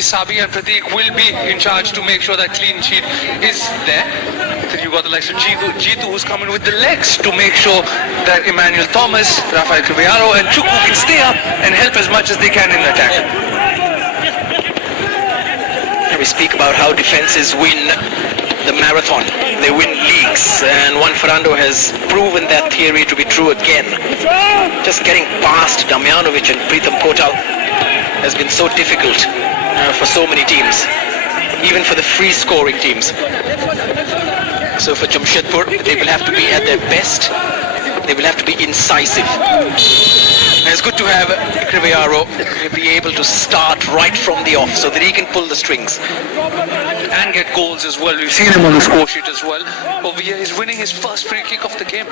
Sabi and Prateek will be in charge to make sure that clean sheet is there. Then you've got the likes of Jitu who's coming with the legs to make sure that Emmanuel Thomas, Rafael Crivellaro and Chukwu can stay up and help as much as they can in attack. And we speak about how defenses win the marathon. They win leagues, and Juan Fernando has proven that theory to be true again. Just getting past Damjanovic and Pritham Kotal has been so difficult for so many teams, even for the free scoring teams. So for Jamshedpur, they will have to be at their best. They will have to be incisive. And it's good to have Crivellaro be able to start right from the off so that he can pull the strings and get goals as well. We've seen him on the score sheet as well. Over here, he's winning his first free kick of the game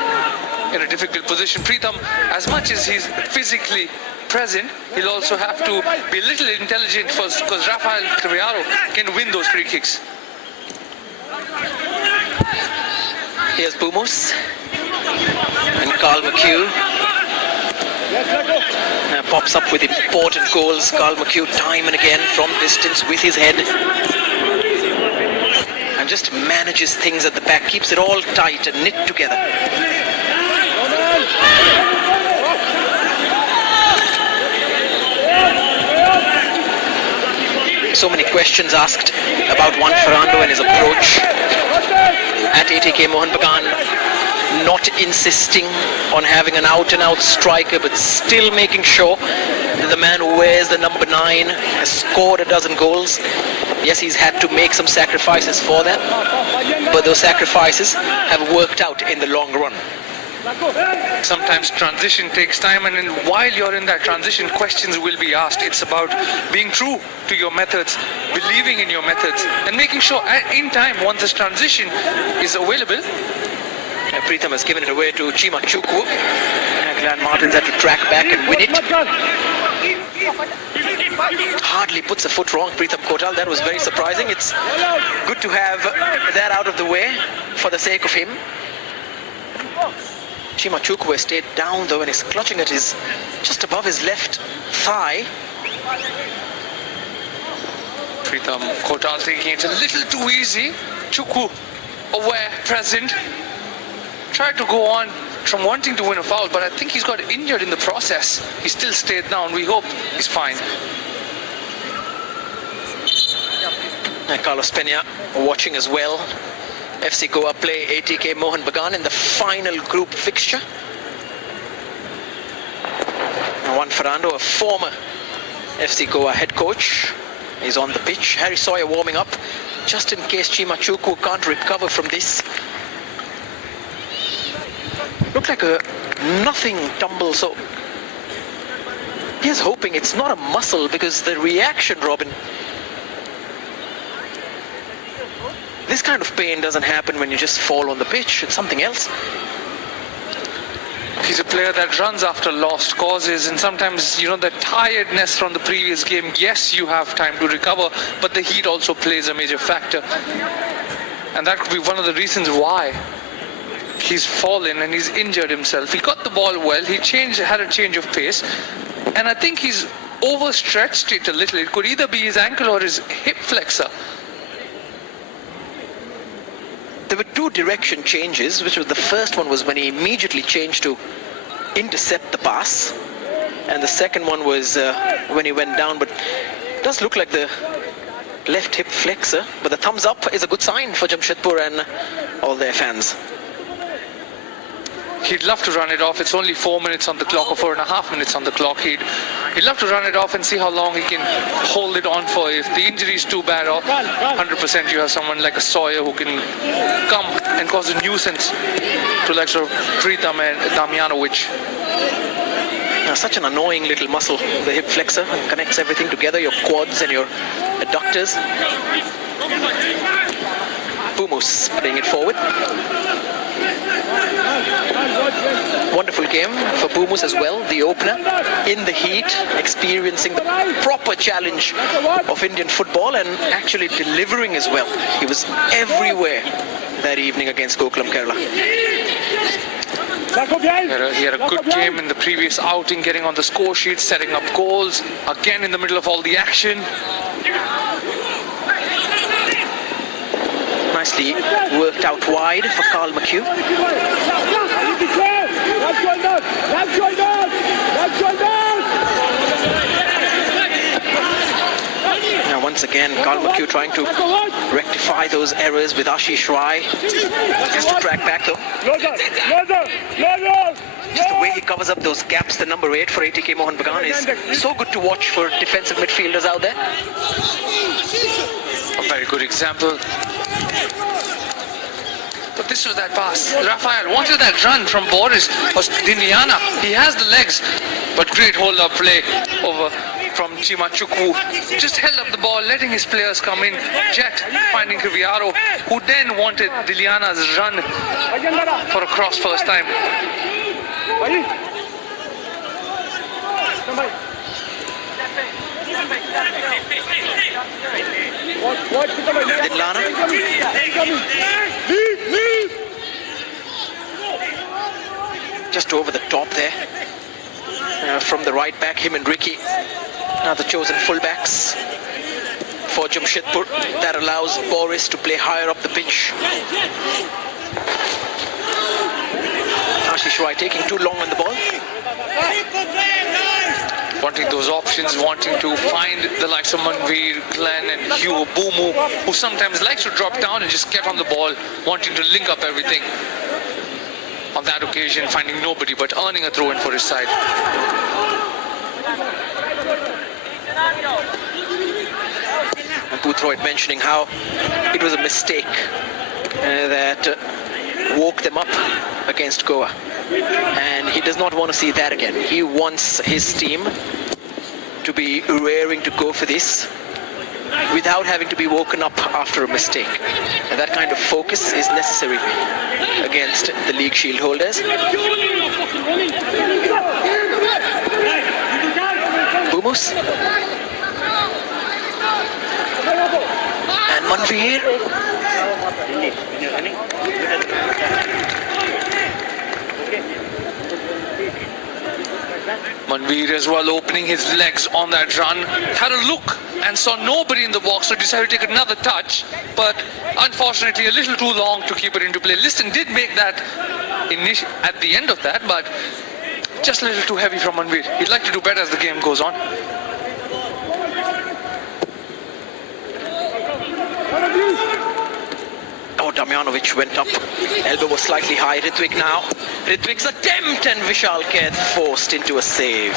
in a difficult position. Pritham, as much as he's physically present, he'll also have to be a little intelligent first, because Rafael Crivellaro can win those free kicks. Here's Bumus and Carl McHugh. Pops up with important goals. Carl McHugh time and again from distance with his head. And just manages things at the back, keeps it all tight and knit together. So many questions asked about Juan Fernando and his approach at ATK. Mohun Bagan not insisting on having an out-and-out striker, but still making sure that the man who wears the number 9 has scored a dozen goals. Yes, he's had to make some sacrifices for that, but those sacrifices have worked out in the long run. Sometimes transition takes time, and while you're in that transition, questions will be asked. It's about being true to your methods, believing in your methods, and making sure in time, once this transition is available. Pritham has given it away to Chima Chukwu. Glenn Martins had to track back and win it. Hardly puts a foot wrong, Pritham Kotal. That was very surprising. It's good to have that out of the way for the sake of him. Chima Chukwu has stayed down though and is clutching at his, just above his left thigh. Pritham Kotal thinking it's a little too easy. Chukwu aware, present. Tried to go on from wanting to win a foul, but I think he's got injured in the process. He still stayed down. We hope he's fine. And Carlos Peña watching as well. FC Goa play ATK Mohun Bagan in the final group fixture. And Juan Fernando, a former FC Goa head coach, is on the pitch. Harry Sawyer warming up, just in case Chima Chukwu can't recover from this. Looked like a nothing tumble, so he's hoping it's not a muscle, because the reaction, Robin, this kind of pain doesn't happen when you just fall on the pitch. It's something else. He's a player that runs after lost causes, and sometimes, you know, the tiredness from the previous game, yes, you have time to recover, but the heat also plays a major factor. And that could be one of the reasons why he's fallen and he's injured himself. He got the ball well, he had a change of pace, and I think he's overstretched it a little. It could either be his ankle or his hip flexor. There were two direction changes, which was the first one was when he immediately changed to intercept the pass, and the second one was when he went down, but it does look like the left hip flexor. But the thumbs up is a good sign for Jamshedpur and all their fans. He'd love to run it off. It's only 4 minutes on the clock, or 4.5 minutes on the clock. He'd love to run it off and see how long he can hold it on for. If the injury is too bad, or 100% you have someone like a Sawyer who can come and cause a nuisance to like sort of Pritham and Damjanovic. Such an annoying little muscle, the hip flexor, and connects everything together, your quads and your adductors. Bumus playing it forward. Wonderful game for Bumus as well, the opener, in the heat, experiencing the proper challenge of Indian football and actually delivering as well. He was everywhere that evening against Gokulam Kerala. He had a good game in the previous outing, getting on the score sheet, setting up goals, again in the middle of all the action. Nicely worked out wide for Carl McHugh. Now once again, Carl McHugh trying to rectify those errors with Ashish Rai. Has to track back though. Just the way he covers up those gaps, the number 8 for ATK Mohun Bagan is so good to watch for defensive midfielders out there. A very good example. But this was that pass. Rafael wanted that run from Boris Diniana. He has the legs, but great hold-up play over from Chimachukwu. Just held up the ball, letting his players come in. Jet finding Criviaro, who then wanted Diliana's run for a cross first time. Dillana. Just over the top there. From the right back, him and Ricky. Now the chosen fullbacks for Jamshedpur. That allows Boris to play higher up the pitch. Ashish Rai taking too long on the ball. Wanting those options, wanting to find the likes of Manveer, Glenn and Hugh Bumu, who sometimes likes to drop down and just get on the ball, wanting to link up everything. On that occasion, finding nobody but earning a throw-in for his side. And Puthroyd mentioning how it was a mistake that woke them up against Goa. And he does not want to see that again. He wants his team to be raring to go for this without having to be woken up after a mistake. And that kind of focus is necessary against the league shield holders. Bumus. And Manveer. Manveer as well opening his legs on that run. Had a look and saw nobody in the box, so decided to take another touch. But unfortunately a little too long to keep it into play. Liston did make that at the end of that, but just a little too heavy from Manveer. He'd like to do better as the game goes on. Oh, Damjanovic went up. Elbow was slightly high. Ritwik now. Ritwik's attempt and Vishal Keth forced into a save.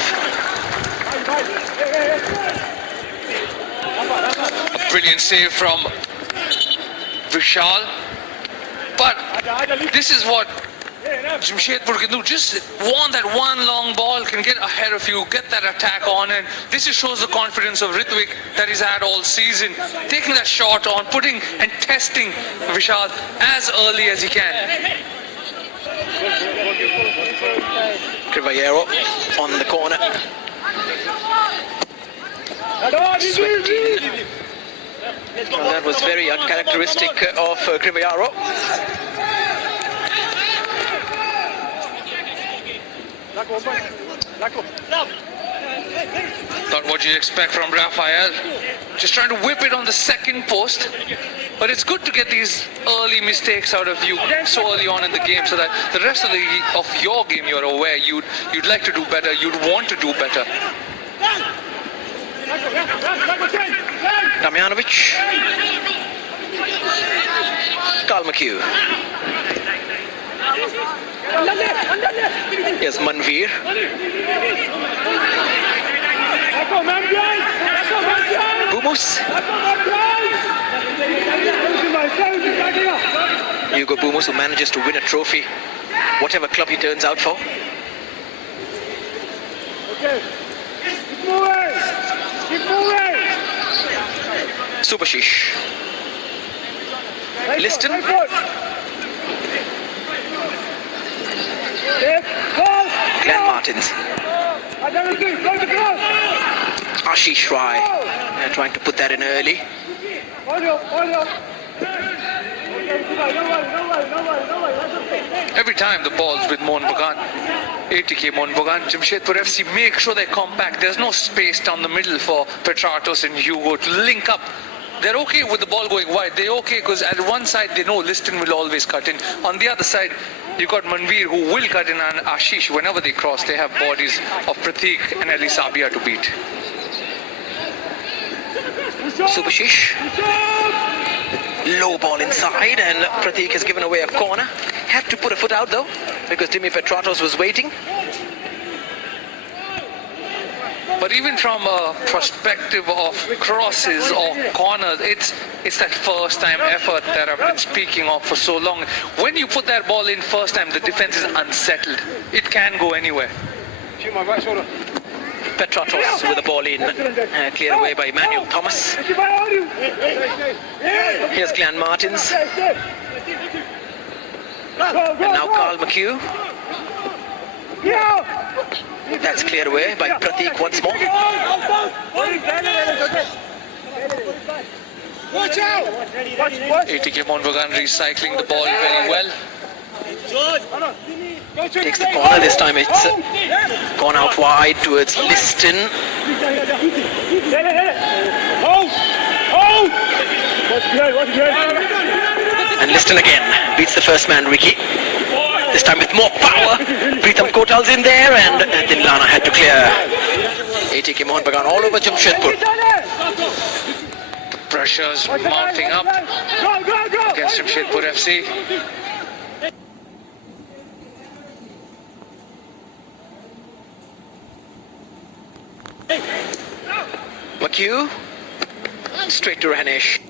A brilliant save from Vishal. But this is what Jamshedpur can do. Just want that one long ball, can get ahead of you, get that attack on, and this just shows the confidence of Ritwik that he's had all season. Taking that shot on, putting and testing Vishal as early as he can. Crivellero on the corner. Sweating. Well, that was very uncharacteristic of Crivellero. Not what you expect from Rafael. Just trying to whip it on the second post. But it's good to get these early mistakes out of you so early on in the game, so that the rest of your game you're aware you'd like to do better, you'd want to do better. Damjanovic. Carl McHugh. Here's Manveer. Bumus. Hugo Bumus, who manages to win a trophy, whatever club he turns out for. Subhashish. Liston. Glenn Martins. Ashish Rai trying to put that in early. Every time the ball's with Mohun Bagan, ATK Mohun Bagan, Jamshedpur FC make sure they're compact. There's no space down the middle for Petratos and Hugo to link up. They're okay with the ball going wide. They're okay because at one side they know Liston will always cut in. On the other side, you got Manveer who will cut in, and Ashish, whenever they cross, they have bodies of Prateek and Ali Sabia to beat. Subhashish. Low ball inside, and Prateek has given away a corner. Had to put a foot out though, because Timmy Petratos was waiting. But even from a perspective of crosses or corners, it's that first time effort that I've been speaking of for so long. When you put that ball in first time, the defense is unsettled. It can go anywhere. Petratos with the ball in, cleared away by Emmanuel Thomas. Here's Glenn Martins. And now Carl McHugh. That's cleared away by Prateek once more. ATK Mohun Bagan recycling the ball very well. Takes the corner, this time it's gone out wide towards Liston. And Liston again beats the first man, Ricky. This time with more power. Pritham Kotal's in there, and Dinlana had to clear. ATK Mohun Bagan all over Jamshedpur. The pressure's mounting up against Jamshedpur FC. McHugh, straight to Ranesh.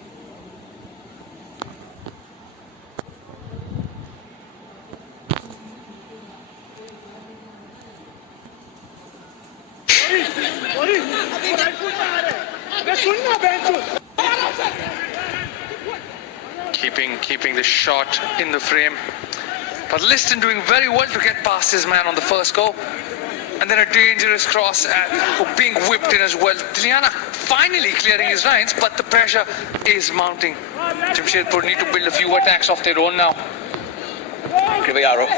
Keeping the shot in the frame. But Liston doing very well to get past his man on the first go. And then a dangerous cross being whipped in as well. Tiliana finally clearing his lines, but the pressure is mounting. Jamshedpur need to build a few attacks of their own now. Crivellaro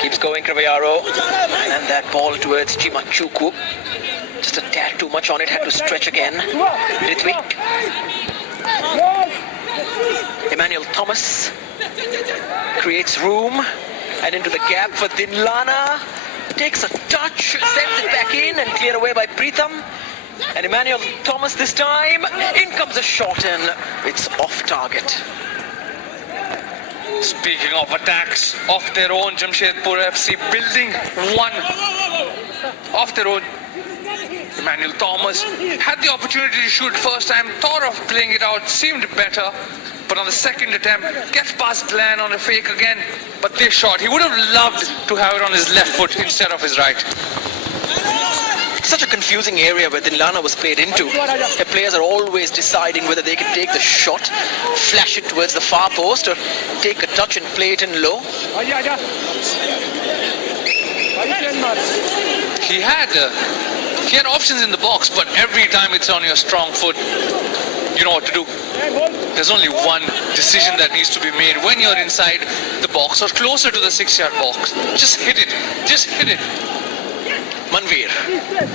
keeps going, Crivellaro, and that ball towards Chimachuku. Just a tad too much on it, had to stretch again. Ritwik. Emmanuel Thomas creates room, and into the gap for Dinlana. Takes a touch, sends it back in, and cleared away by Pritham. And Emmanuel Thomas this time. In comes a shot, and it's off target. Speaking of attacks of their own, Jamshedpur FC building one of their own. Emmanuel Thomas had the opportunity to shoot first time, thought of playing it out, seemed better. But on the second attempt, gets past Glenn on a fake again, but they shot. He would have loved to have it on his left foot instead of his right. Such a confusing area where Dinlana was played into. The players are always deciding whether they can take the shot, flash it towards the far post, or take a touch and play it in low. He had options in the box, but every time it's on your strong foot, you know what to do. There's only one decision that needs to be made when you're inside the box or closer to the 6-yard box. Just hit it. Just hit it. Manveer,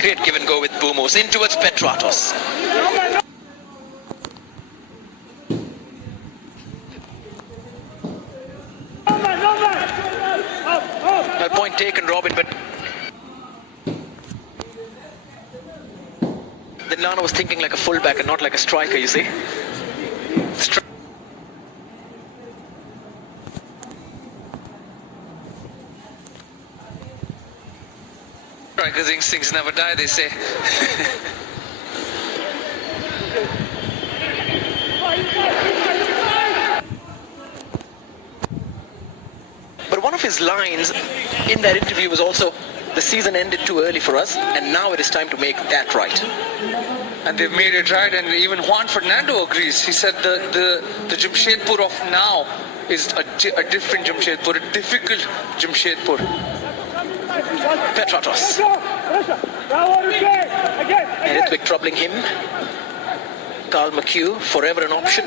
great give and go with Boomos in towards Petratos. Well, point taken, Robin, but Dinlana was thinking like a fullback and not like a striker, you see. Strikers' instincts never die, they say. But one of his lines in that interview was also, the season ended too early for us, and now it is time to make that right. And they've made it right, and even Juan Fernando agrees. He said the Jamshedpur of now is a different Jamshedpur, a difficult Jamshedpur. Petratos. And Ritwik troubling him. Carl McHugh, forever an option.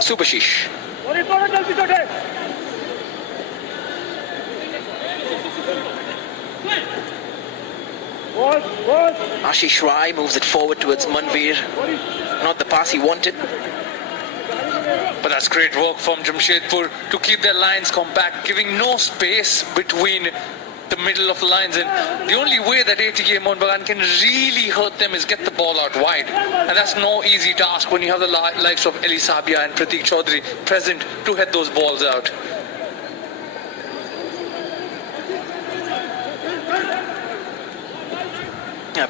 Subhashish. Ashish Rai moves it forward towards Manveer. Not the pass he wanted. But that's great work from Jamshedpur to keep their lines compact, giving no space between the middle of the lines. And the only way that ATK Mohun Bagan can really hurt them is get the ball out wide. And that's no easy task when you have the likes of Ali Sabia and Pratik Chaudhary present to head those balls out.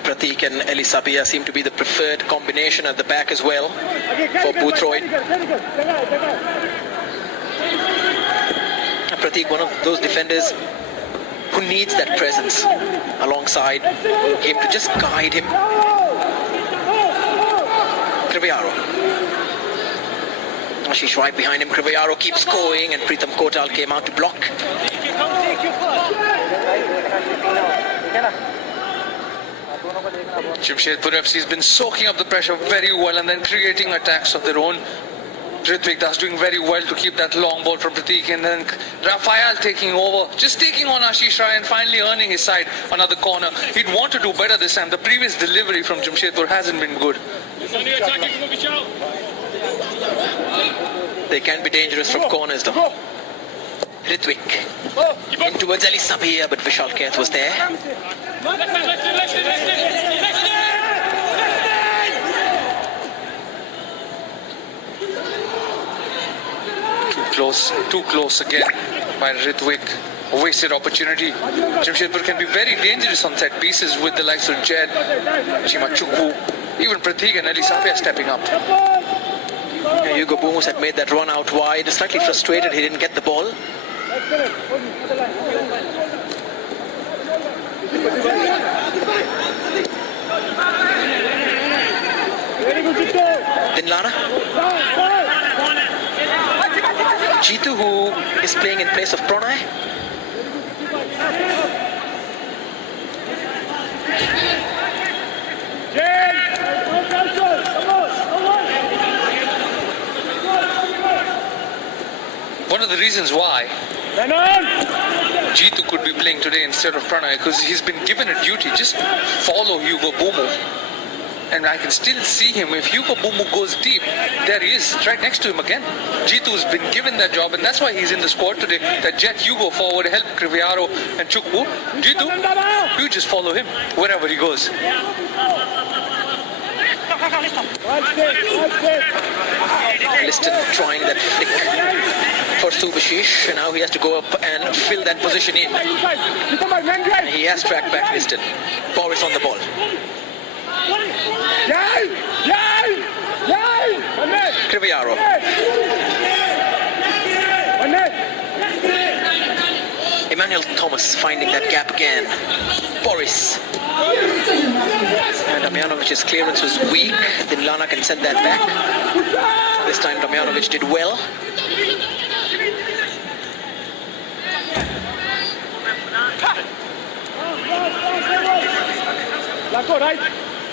Pratik and Ali Sabia seem to be the preferred combination at the back as well for Boothroyd. Pratik, one of those defenders who needs that presence alongside him to just guide him. Krivayaro. Ashish right behind him. Krivayaro keeps going and Pritam Kotal came out to block. Jamshedpur FC has been soaking up the pressure very well and then creating attacks of their own. Ritvik that's doing very well to keep that long ball from Pratik, and then Rafael taking over, just taking on Ashish Rai and finally earning his side another corner. He'd want to do better this time. The previous delivery from Jamshedpur hasn't been good. They can be dangerous from corners though. Ritvik in towards Ali Sabia, but Vishal Kaith was there. Too close again by Ritvik. A wasted opportunity. Jamshedpur can be very dangerous on set pieces with the likes of Jed, Chima Chukwu, even Pratik and Ali Sabia stepping up. Hugo Boomos had made that run out wide, slightly frustrated he didn't get the ball. Dinlana. Jitu, who is playing in place of Pranay. One of the reasons why Jitu could be playing today instead of Pranay, because he's been given a duty, just follow Hugo Boomos. And I can still see him. If Hugo Boomos goes deep, there he is, right next to him again. Jitu's been given that job, and that's why he's in the squad today. That Jet Hugo forward help Krivayaro and Chukwu. Jitu, you just follow him wherever he goes. Liston trying that flick for Subhashish, and now he has to go up and fill that position in. And he has tracked back Liston. Boris on the ball. Krivayaro. Emmanuel Thomas finding that gap again. Boris. And Damjanovic's clearance was weak. Dinlana can send that back. This time Damjanovic did well.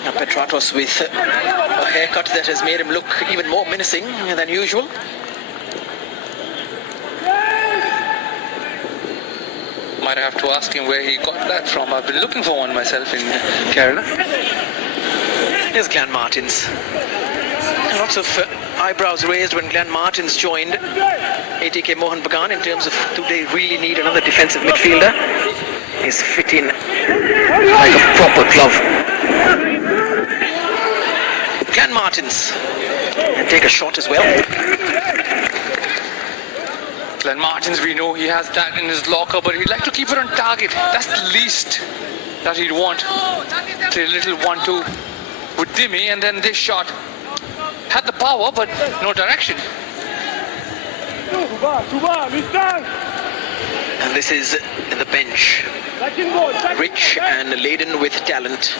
Now Petratos with a haircut that has made him look even more menacing than usual. Might have to ask him where he got that from. I've been looking for one myself in Garena. Here's Glenn Martins. Lots of eyebrows raised when Glenn Martins joined ATK Mohun Bagan in terms of do they really need another defensive midfielder? He's fit in like a proper glove. Glenn Martins and take a shot as well. Glenn Martins, we know he has that in his locker, but he'd like to keep it on target. That's the least that he'd want. Play a little 1-2 with Dimi, and then this shot had the power, but no direction. And this is the bench. Rich and laden with talent.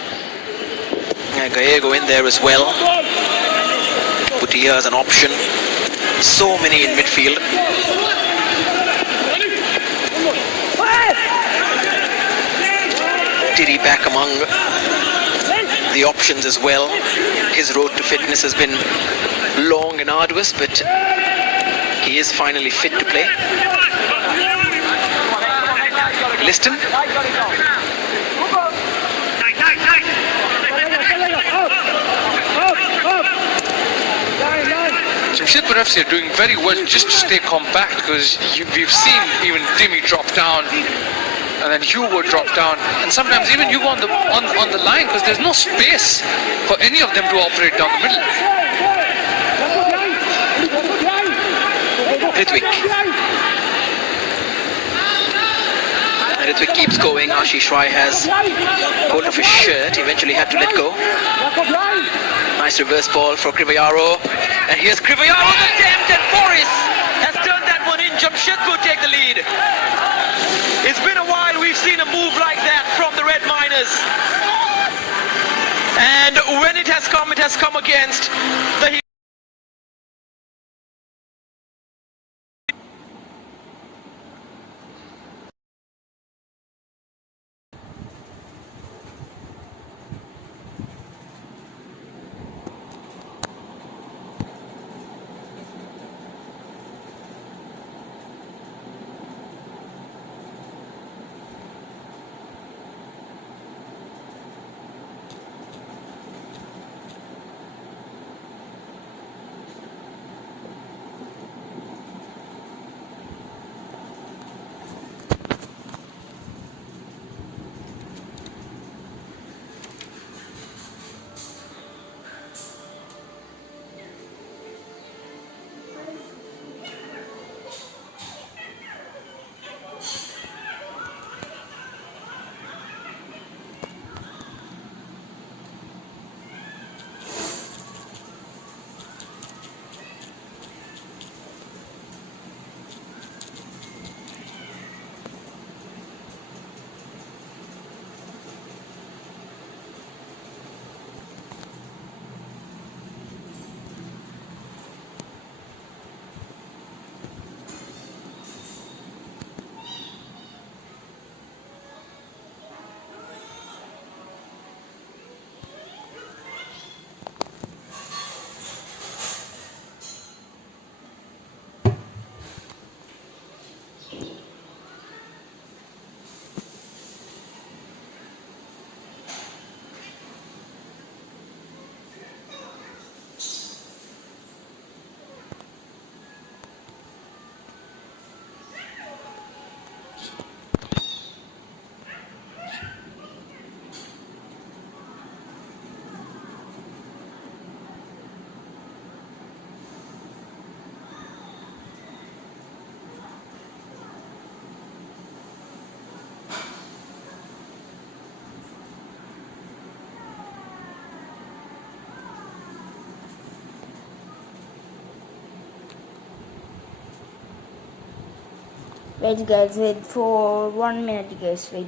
Gallego in there as well. Putia as an option. So many in midfield. Tiri back among the options as well. His road to fitness has been long and arduous, but he is finally fit to play. Liston. Jamshedpur FC are doing very well just to stay compact, because we've seen even Timmy drop down, and then Hugo drop down, and sometimes even Hugo on the line, because there's no space for any of them to operate down the middle. Ritwik. And Ritwik keeps going. Ashish Rai has hold of his shirt. Eventually had to let go. Nice reverse ball for Krivayaro. And here's Krivayaro's attempt, and Boris has turned that one in. Jamshedpur take the lead. It's been a while we've seen a move like that from the Red Miners. And when it has come against the... Wait guys, wait for 1 minute guys, wait.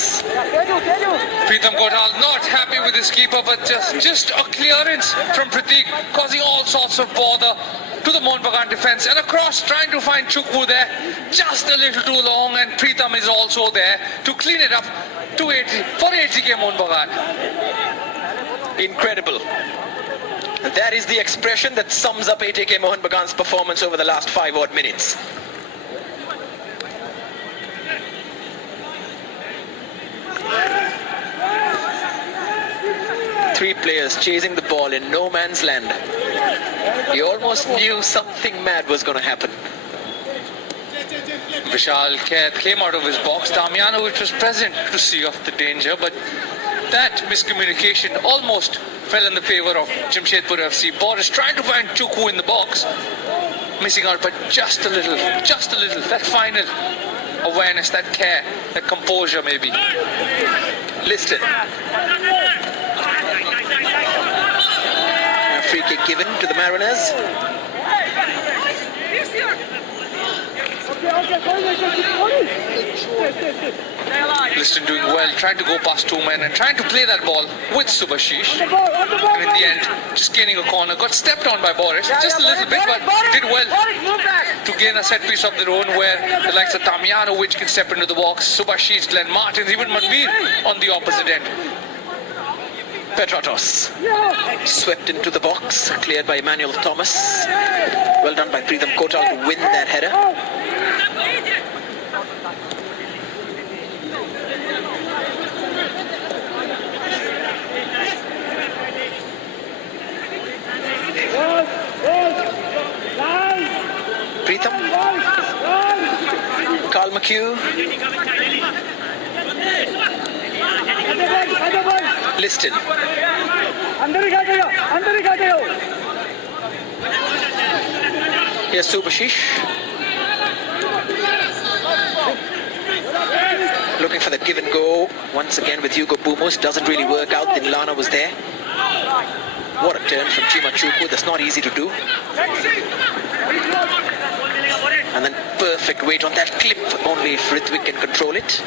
Yes. Preetham Kotal not happy with his keeper, but just a clearance from Pratik, causing all sorts of bother to the Mohun Bagan defense. And across, trying to find Chukwu there, just a little too long, and Preetham is also there to clean it up for ATK Mohun Bagan. Incredible. That is the expression that sums up ATK Mohun Bagan's performance over the last 5 odd minutes. Three players chasing the ball in no man's land. You almost knew something mad was going to happen. Vishal Keth came out of his box. Damjanovic was present to see off the danger, but that miscommunication almost fell in the favor of Jamshedpur FC. Boris trying to find Chukwu in the box, missing out, but just a little. That final awareness, that care, that composure maybe. Liston. A free kick given to the Mariners. Liston doing well, trying to go past two men and trying to play that ball with Subhashish. And in the end, just gaining a corner. Got stepped on by Boris, just a little bit, but did well to gain a set piece of their own where the likes of Damjanovic can step into the box, Subhashish, Glenn Martins, even Manveer on the opposite end. Petratos swept into the box, cleared by Emmanuel Thomas. Well done by Preetham Kotal to win that header. Preetham, Carl McHugh, Liston. Here's Subhashish. Looking for the give and go once again with Hugo Bumos. Doesn't really work out. Then Lana was there. What a turn from Chima Chukwu. That's not easy to do. And then perfect weight on that clip. Only if Ritwik can control it.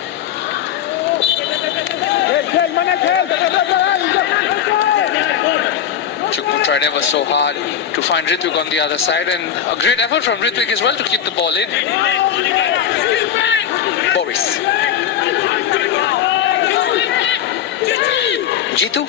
Chukwu tried ever so hard to find Ritwik on the other side, and a great effort from Ritwik as well to keep the ball in. Boris. Jitu.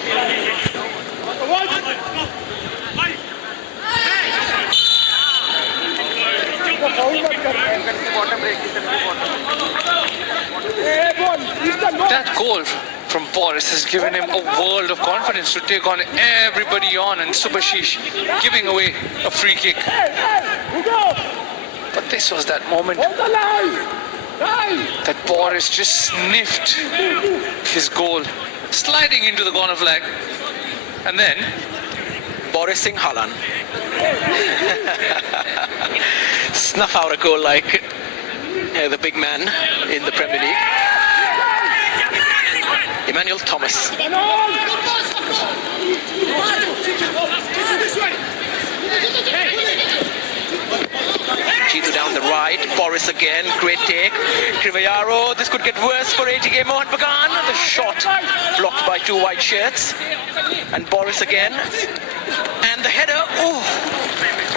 That goal from Boris has given him a world of confidence to take on everybody on, and Subhashish giving away a free kick. But this was that moment that Boris just sniffed his goal, sliding into the corner flag, and then Boris Singh Halan snuff out a goal like the big man in the Premier League. Emmanuel Thomas. Jitu down the right. Boris again. Great take. Krivayaro. This could get worse for ATK Mohun Bagan. The shot blocked by two white shirts. And Boris again. And the header. Oh,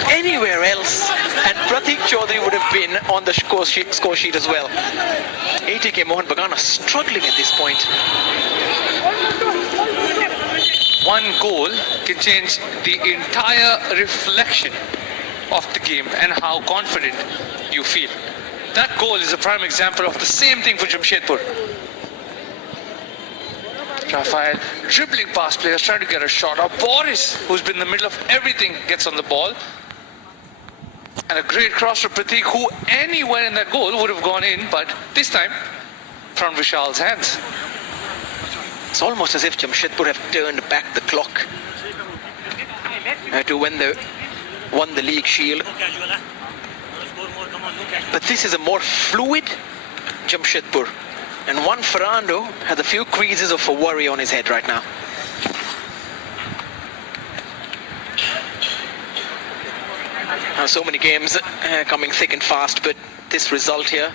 anywhere else. And Pratik Chaudhary would have been on the score sheet as well. ATK Mohun Bagan are struggling at this point. one goal can change the entire reflection of the game and how confident you feel. That goal is a prime example of the same thing for Jamshedpur. Rafael dribbling past players, trying to get a shot. Or Boris, who's been in the middle of everything, gets on the ball. And a great cross to Pratik, who anywhere in that goal would have gone in, but this time from Vishal's hands. It's almost as if Jamshedpur have turned back the clock to when they won the league shield. But this is a more fluid Jamshedpur. And Juan Ferrando has a few creases of a worry on his head right now. So many games coming thick and fast, but this result here,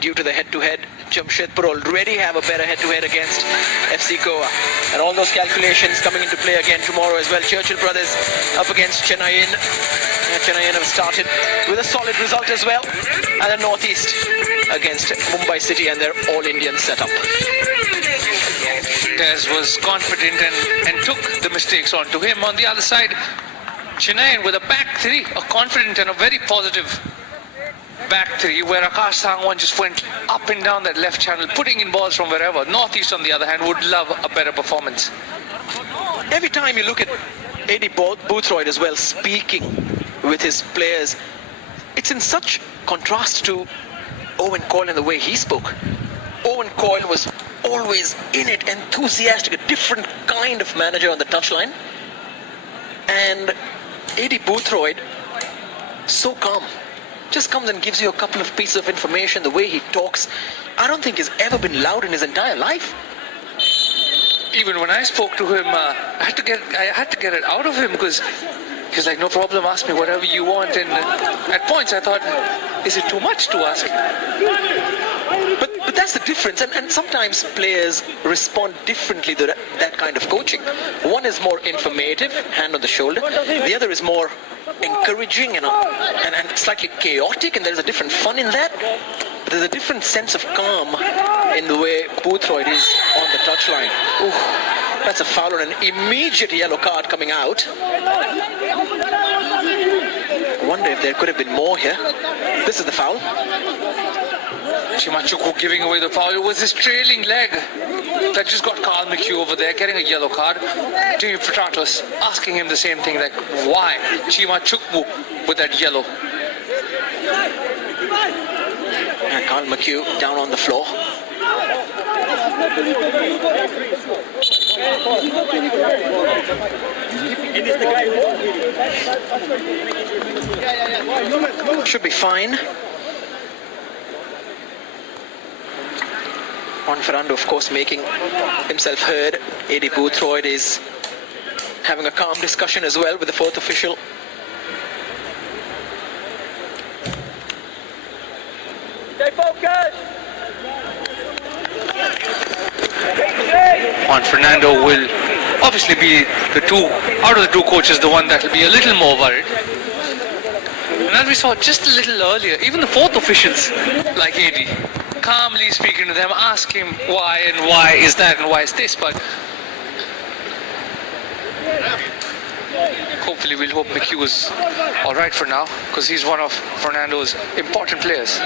due to the head-to-head, Jamshedpur already have a better head-to-head against FC Goa. And all those calculations coming into play again tomorrow as well. Churchill brothers up against Chennaiyin. Chennaiyin have started with a solid result as well. And the Northeast against Mumbai City and their all-Indian setup. Des was confident and took the mistakes onto him. On the other side, Chennai with a back three, a confident and a very positive back three, where Akash Sangwan just went up and down that left channel, putting in balls from wherever. Northeast, on the other hand, would love a better performance. Every time you look at AD Boothroyd as well, speaking with his players, it's in such contrast to Owen Coyle and the way he spoke. Owen Coyle was always in it, enthusiastic, a different kind of manager on the touchline. And AD Boothroyd, so calm. Just comes and gives you a couple of pieces of information. The way he talks, I don't think he's ever been loud in his entire life. Even when I spoke to him, I had to get it out of him, because he's like, no problem, ask me whatever you want. And at points I thought, is it too much to ask? But that's the difference, and sometimes players respond differently to that kind of coaching. One is more informative, hand on the shoulder. The other is more encouraging and slightly chaotic, and there's a different fun in that. But there's a different sense of calm in the way Boothroyd is on the touchline. Ooh, that's a foul and an immediate yellow card coming out. I wonder if there could have been more here. This is the foul. Chimachukwu giving away the foul. It was his trailing leg that just got Carl McHugh over there, getting a yellow card. Jimmy Pratos asking him the same thing, like, why Chimachukwu with that yellow? And Carl McHugh down on the floor. Should be fine. Juan Fernando, of course, making himself heard. AD Boothroyd is having a calm discussion as well with the fourth official. Stay focused. Juan Fernando will obviously be out of the two coaches, the one that will be a little more worried. And as we saw just a little earlier, even the fourth officials, like AD, calmly speaking to them, ask him why and why is that and why is this, but hopefully we'll hope McHugh is alright for now, because he's one of Fernando's important players.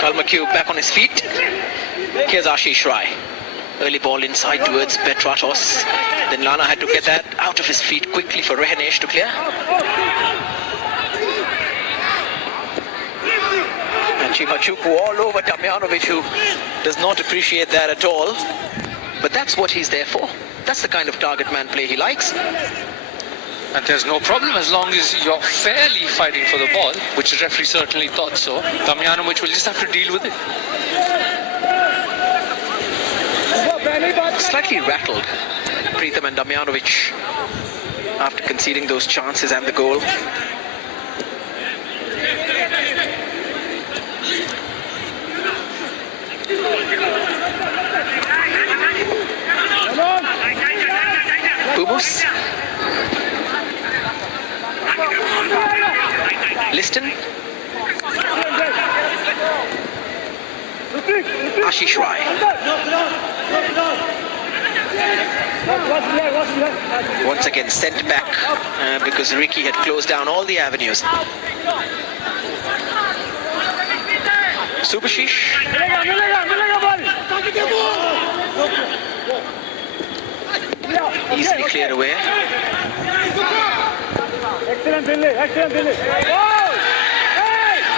Carl McHugh back on his feet. Here's Ashish Rai. Early ball inside towards Petratos. Then Lana had to get that out of his feet quickly for Rehanesh to clear. And Chimachukwu all over Damjanovic, who does not appreciate that at all. But that's what he's there for. That's the kind of target man play he likes. And there's no problem as long as you're fairly fighting for the ball, which the referee certainly thought so. Damjanovic will just have to deal with it. Slightly rattled, Pritham and Damjanovic, after conceding those chances and the goal. Bumus. Liston. Ashish Rai. Once again sent back because Ricky had closed down all the avenues. Subhashish. Easily cleared away.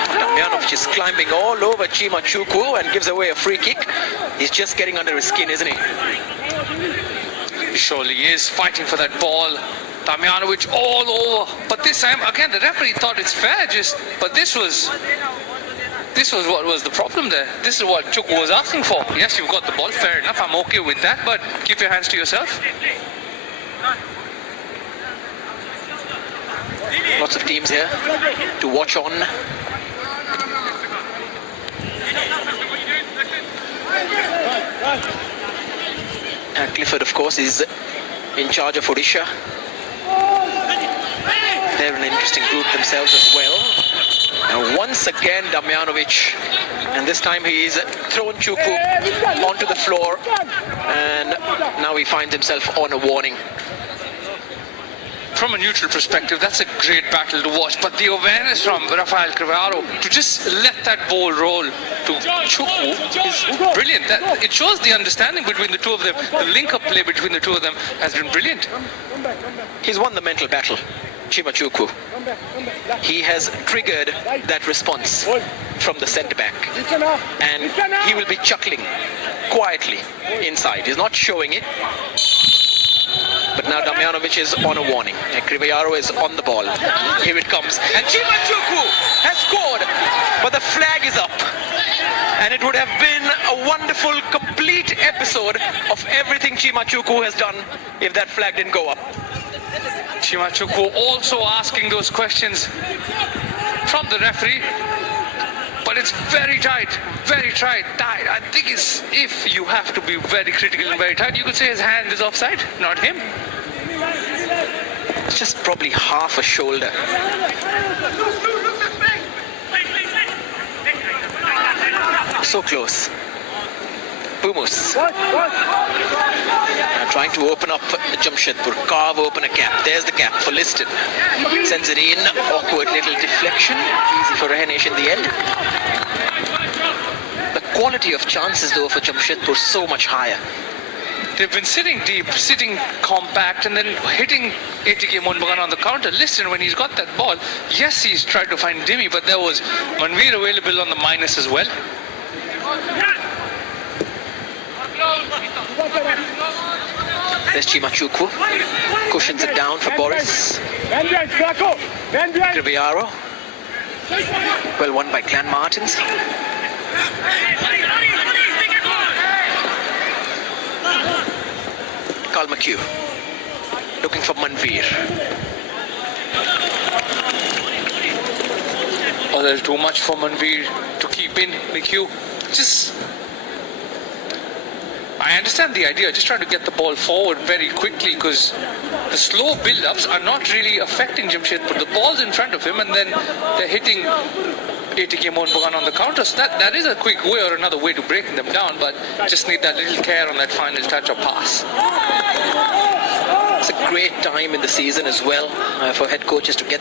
Damjanovic is climbing all over Chimachukwu and gives away a free kick. He's just getting under his skin, isn't he? Surely he is fighting for that ball. Damjanovic all over. But this time, again, the referee thought it's fair, but this was what was the problem there. This is what Chukwu was asking for. Yes, you've got the ball, fair enough, I'm okay with that, but keep your hands to yourself. Lots of teams here to watch on. Clifford, of course, is in charge of Odisha. They're an interesting group themselves as well. And once again, Damjanovic, and this time he's thrown Chukwu onto the floor, and now he finds himself on a warning. From a neutral perspective, that's a great battle to watch, but the awareness from Rafael Crivellaro to just let that ball roll to Chukwu is brilliant. It shows the understanding between the two of them. The link-up play between the two of them has been brilliant. He's won the mental battle, Chima Chukwu. He has triggered that response from the centre-back, and he will be chuckling quietly inside. He's not showing it. But now Damjanovic is on a warning. And Crivellaro is on the ball. Here it comes. And Chima Chukwu has scored. But the flag is up. And it would have been a wonderful, complete episode of everything Chima Chukwu has done if that flag didn't go up. Chima Chukwu also asking those questions from the referee. But it's very tight, very tight. I think it's, if you have to be very critical and very tight, you could say his hand is offside, not him. It's just probably half a shoulder. So close. Pumus. Now trying to open up Jamshedpur, carve open a gap. There's the gap for Liston. Sends it in, awkward little deflection. Easy for Rahenesh in the end. The quality of chances though for Jamshedpur so much higher. They've been sitting deep, sitting compact, and then hitting ATK Mohun on the counter. Listen, when he's got that ball, yes, he's tried to find Dimi, but there was Manveer available on the minus as well. There's Chima Chukwu. Cushions it down for Boris. Crivellaro. Well won by Clan Martins. Carl McHugh looking for Manveer. Oh, there's too much for Manveer to keep in. McHugh, just... I understand the idea, just trying to get the ball forward very quickly, because the slow build-ups are not really affecting Jamshedpur. The ball's in front of him, and then they're hitting ATK Mohun on the counter. So that is a quick way or another way to breaking them down, but just need that little care on that final touch or pass. It's a great time in the season as well for head coaches to get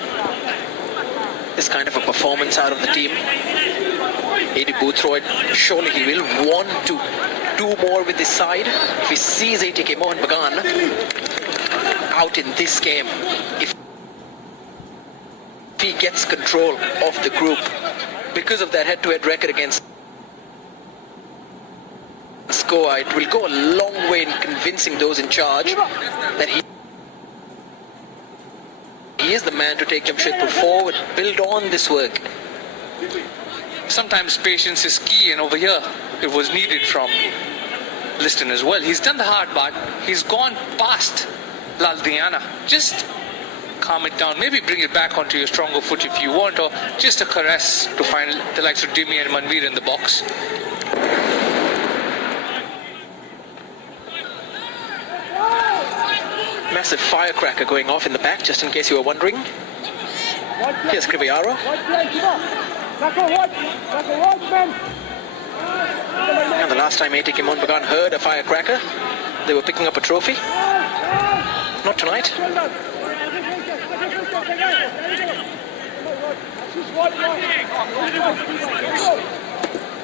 this kind of a performance out of the team. Eddie Boothroyd, surely he will want to do more with this side. If he sees ATK Mohun Bagan out in this game, if he gets control of the group because of that head-to-head record against Scoa, it will go a long way in convincing those in charge that he is the man to take Jamshedpur forward, build on this work. Sometimes patience is key, and over here it was needed from Liston as well. He's done the hard part. He's gone past Laldiana. Just calm it down. Maybe bring it back onto your stronger foot if you want, or just a caress to find the likes of Dimi and Manveer in the box. Massive firecracker going off in the back, just in case you were wondering. Here's Crivellaro. And the last time ATK Mohun Bagan heard a firecracker, they were picking up a trophy. Not tonight.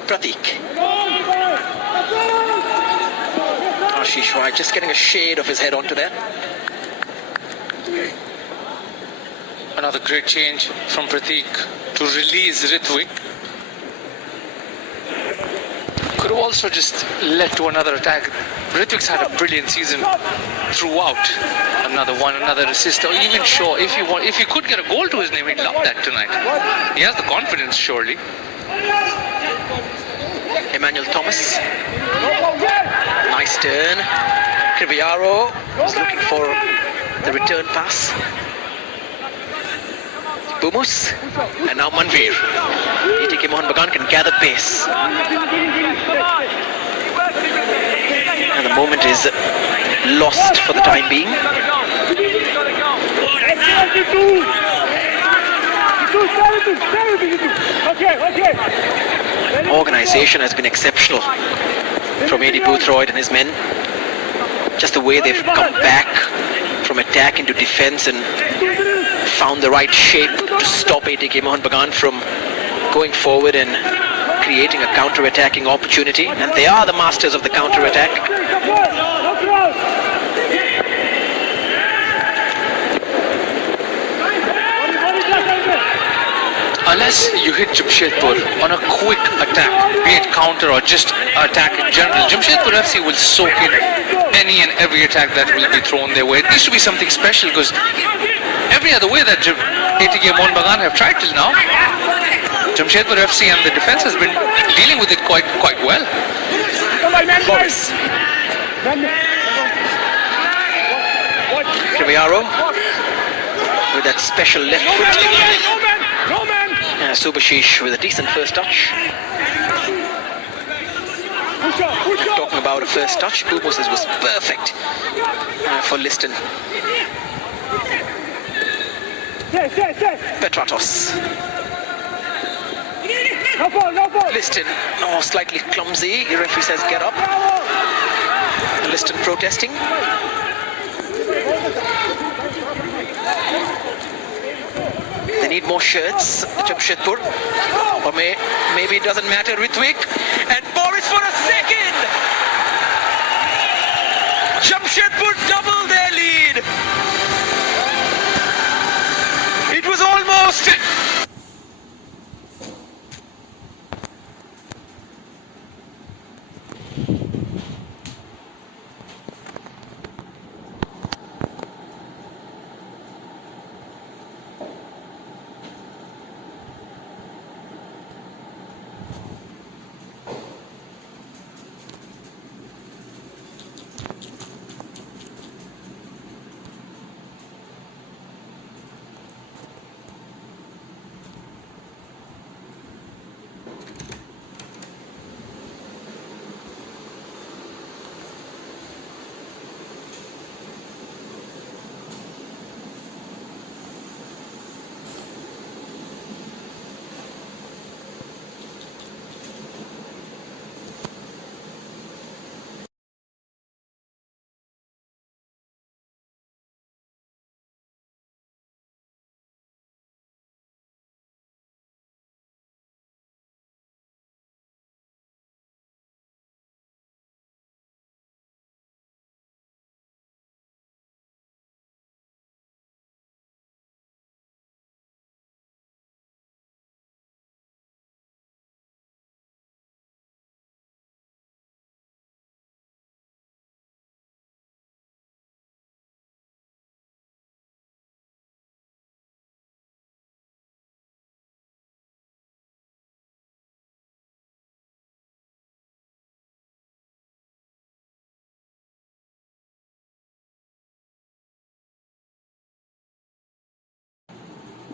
Pratik. Ashish Rai just getting a shade of his head onto that. Another great change from Pratik to release Ritwik. Could have also just led to another attack. Ritwik's had a brilliant season throughout. Another assist, or even Shaw. If he could get a goal to his name, he'd love that tonight. He has the confidence, surely. Emmanuel Thomas. Nice turn. Crivellaro was looking for the return pass. Bumus and now Manveer. ATK Mohun Bagan can gather pace. And the moment is lost for the time being. Organization has been exceptional from AD Boothroyd and his men. Just the way they've come back from attack into defense and found the right shape to stop ATK Mohun Bagan from going forward and creating a counter-attacking opportunity. And they are the masters of the counter-attack. Unless you hit Jamshedpur on a quick attack, be it counter or just attack in general, Jamshedpur FC will soak in any and every attack that will be thrown their way. It needs to be something special because every other way that ATK Mohun Bagan have tried till now, Jamshedpur FC and the defense has been dealing with it quite well. Boris. Riviaro with that special left foot. Subhashish with a decent first touch. Talking about a first touch, Bumus's was perfect for Liston. Petratos. Liston, slightly clumsy. The referee says get up. Liston protesting. They need more shirts, Jamshedpur. Or maybe it doesn't matter, Ritwik. And Boris for a second! Jamshedpur double their lead! It was almost...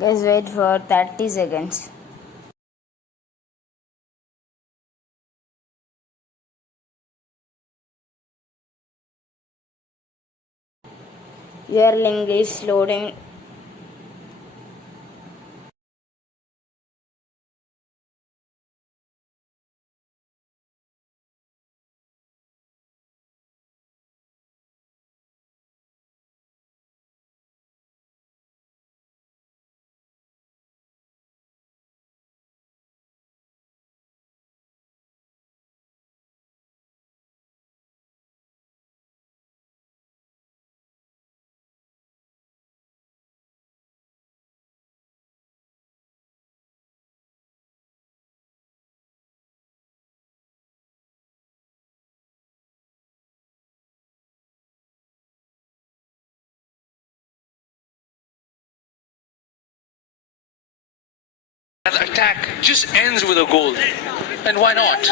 Guys, wait for 30 seconds. Your link is loading. That attack just ends with a goal. And why not?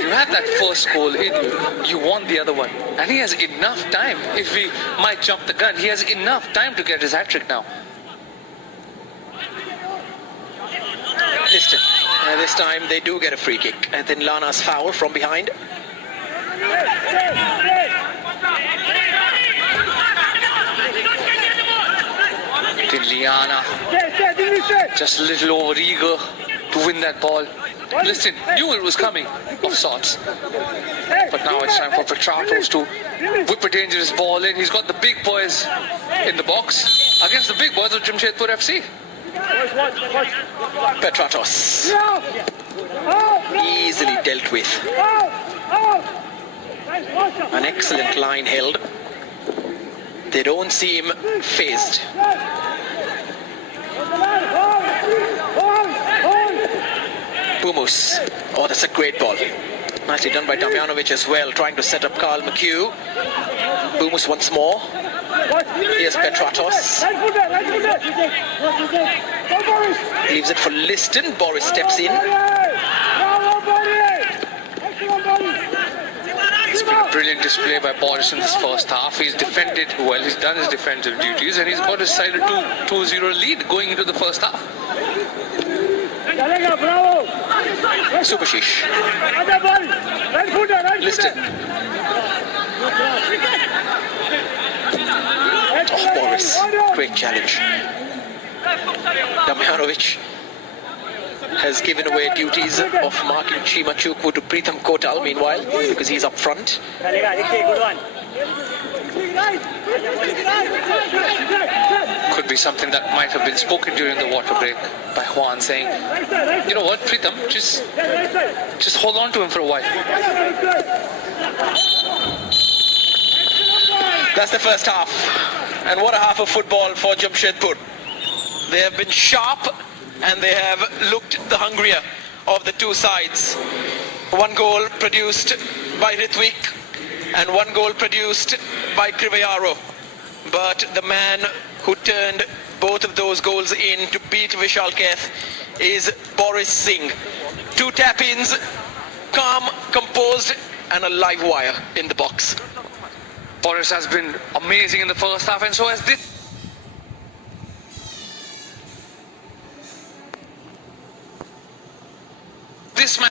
You had had that first goal in you, you want the other one. And he has enough time. If we might jump the gun, he has enough time to get his hat-trick now. Listen, this time they do get a free kick. And then Lana's foul from behind. Liana, just a little over eager to win that ball. Listen, knew it was coming of sorts. But now it's time for Petratos to whip a dangerous ball in. He's got the big boys in the box against the big boys of Jamshedpur FC. Petratos. Easily dealt with. An excellent line held. They don't seem phased. Pumus. Oh, that's a great ball. Nicely done by Damjanovic as well, trying to set up Carl McHugh. Pumus once more. Here's Petratos. Leaves it for Liston. Boris steps in. It's been a brilliant display by Boris in this first half. He's defended well, he's done his defensive duties, and he's got his side a 2-0 lead going into the first half. Subashish. Liston. Oh, Boris. Great challenge. Damjanovic has given away duties of marking Chima Chukwu to Pritham Kotal meanwhile, because he's up front. Could be something that might have been spoken during the water break by Juan, saying, you know what, Pritham, just hold on to him for a while. That's the first half. And what a half of football for Jamshedpur. They have been sharp and they have looked the hungrier of the two sides. One goal produced by Ritwik and one goal produced by Krivayaro. But the man who turned both of those goals in to beat Vishal Keth is Boris Singh. Two tap-ins, calm, composed, and a live wire in the box. Boris has been amazing in the first half, and so has this man.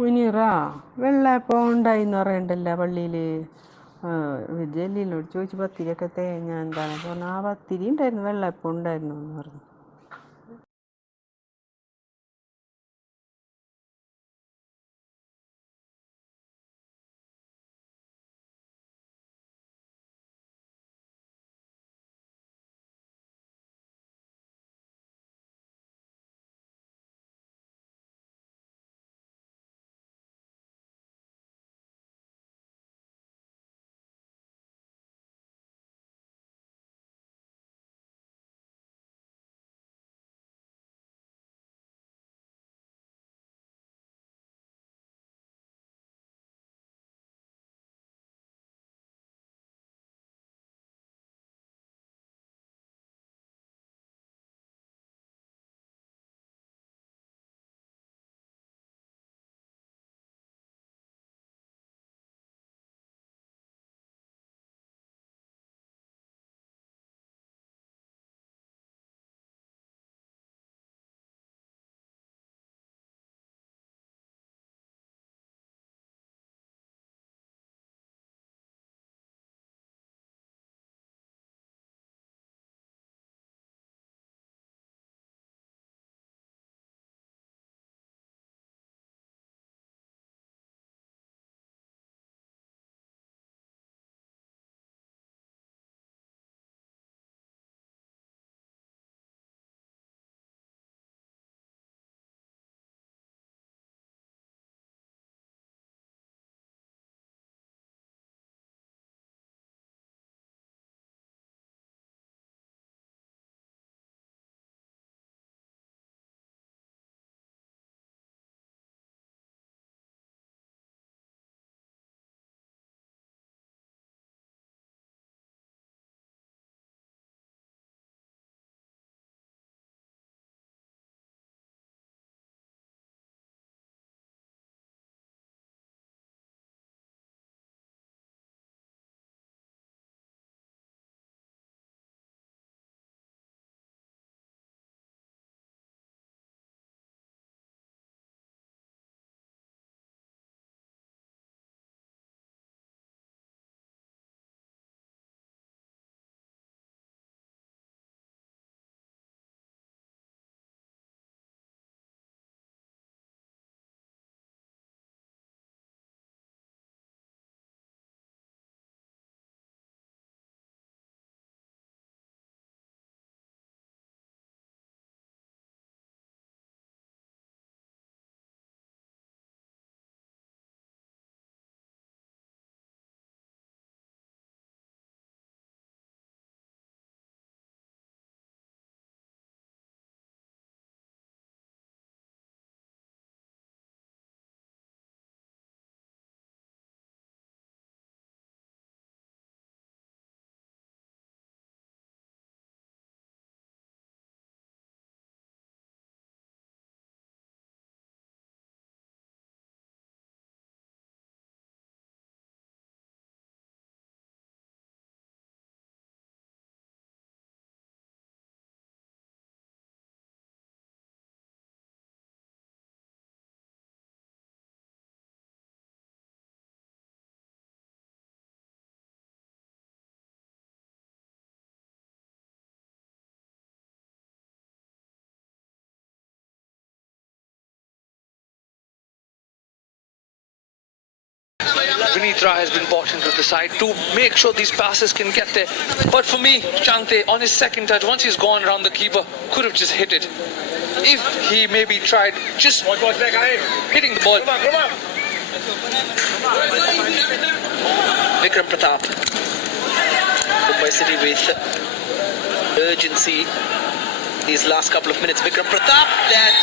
Muneera വെള്ളയപ്പം ഉണ്ടായിന്ന് പറയണ്ടല്ലോ പള്ളിയിൽ. ജലീലിനോട് ചോദിച്ചു പത്തിരിയൊക്കെ തേങ്ങ എന്താണ് പറഞ്ഞു. ആ പത്തിരി ഉണ്ടായിരുന്നു, വെള്ളയപ്പം ഉണ്ടായിരുന്നു എന്ന് പറഞ്ഞു. Vinitra has been brought into the side to make sure these passes can get there. But for me, Chante, on his second touch, once he's gone around the keeper, could have just hit it. If he maybe tried just hitting the ball. Vikram Pratap. Mumbai City with urgency these last couple of minutes. Vikram Pratap, that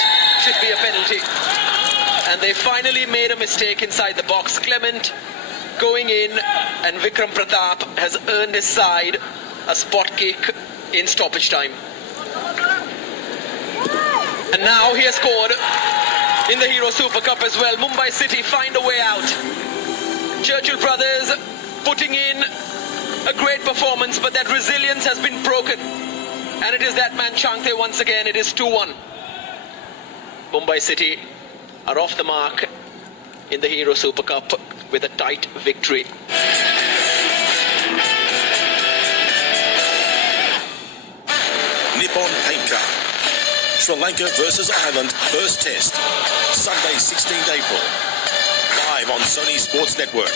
should be a penalty. And they finally made a mistake inside the box. Clement going in, and Vikram Pratap has earned his side a spot kick in stoppage time. And now he has scored in the Hero Super Cup as well. Mumbai City find a way out. Churchill brothers putting in a great performance, but that resilience has been broken. And it is that man Chante once again. It is 2-1. Mumbai City are off the mark in the Hero Super Cup with a tight victory. Nippon Painter. Sri Lanka versus Ireland, first test. Sunday, 16th April. Live on Sony Sports Network.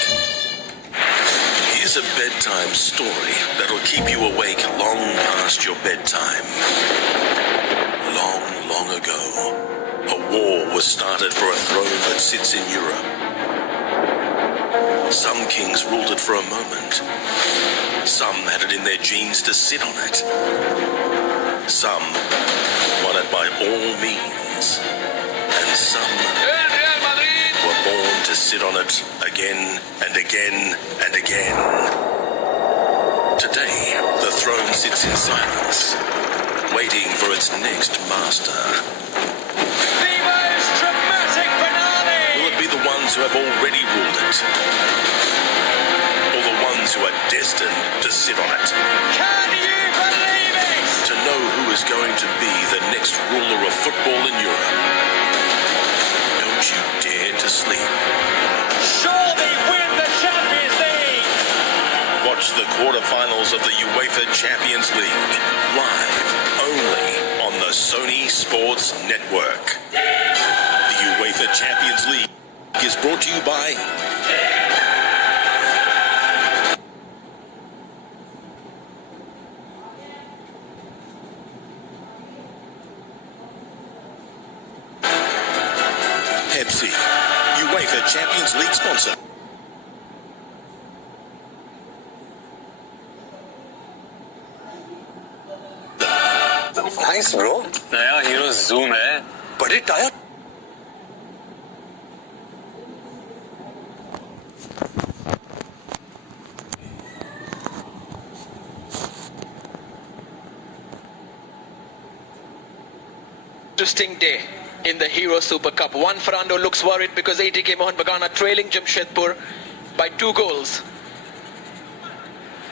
Here's a bedtime story that'll keep you awake long past your bedtime. Long, long ago, a war was started for a throne that sits in Europe. Some kings ruled it for a moment. Some had it in their genes to sit on it. Some won it by all means. And some were born to sit on it again and again and again. Today, the throne sits in silence, waiting for its next master. The most dramatic finale! Will it be the ones who have already ruled it? Or the ones who are destined to sit on it? Can you believe it? To know who is going to be the next ruler of football in Europe. Don't you dare to sleep. Surely win the Champions League! Watch the quarterfinals of the UEFA Champions League live only on the Sony Sports Network. The UEFA Champions League is brought to you by Pepsi, UEFA Champions League sponsor. Nice bro. नया hero zoom है बड़े tyre Interesting day in the Hero Super Cup. Juan Fernando looks worried because ATK Mohun Bagan are trailing Jamshedpur by 2 goals.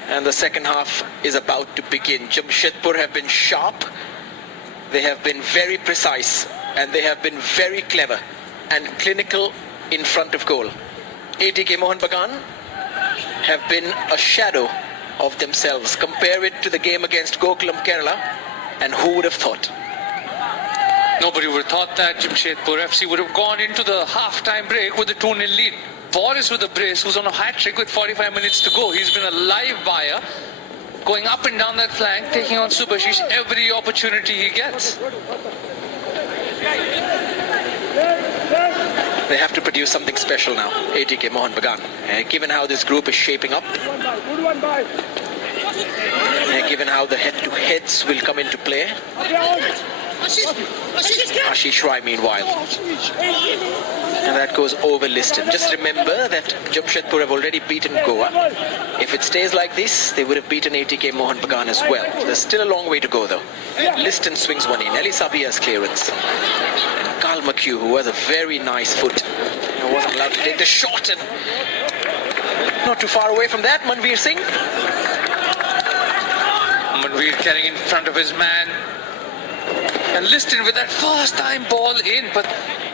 And the second half is about to begin. Jamshedpur have been sharp, they have been very precise, and they have been very clever and clinical in front of goal. ATK Mohun Bagan have been a shadow of themselves. Compare it to the game against Gokulam Kerala, and who would have thought? Nobody would have thought that Jamshedpur FC would have gone into the half-time break with a 2-0 lead. Boris with a brace, who's on a hat-trick with 45 minutes to go. He's been a live buyer, going up and down that flank, taking on Subhashish every opportunity he gets. They have to produce something special now, ATK Mohun Bagan. Given how this group is shaping up, given how the head-to-heads will come into play. Ashish Rai meanwhile. And that goes over Liston. Just remember that Jamshedpur have already beaten Goa. If it stays like this, they would have beaten ATK Mohun Bagan as well. There's still a long way to go though. Liston swings one in. Ali Sabia's clearance. And Karl McHugh, who has a very nice foot, wasn't allowed to take the shot, and not too far away from that, Manveer Singh. Manveer getting in front of his man. And Liston with that first time ball in, but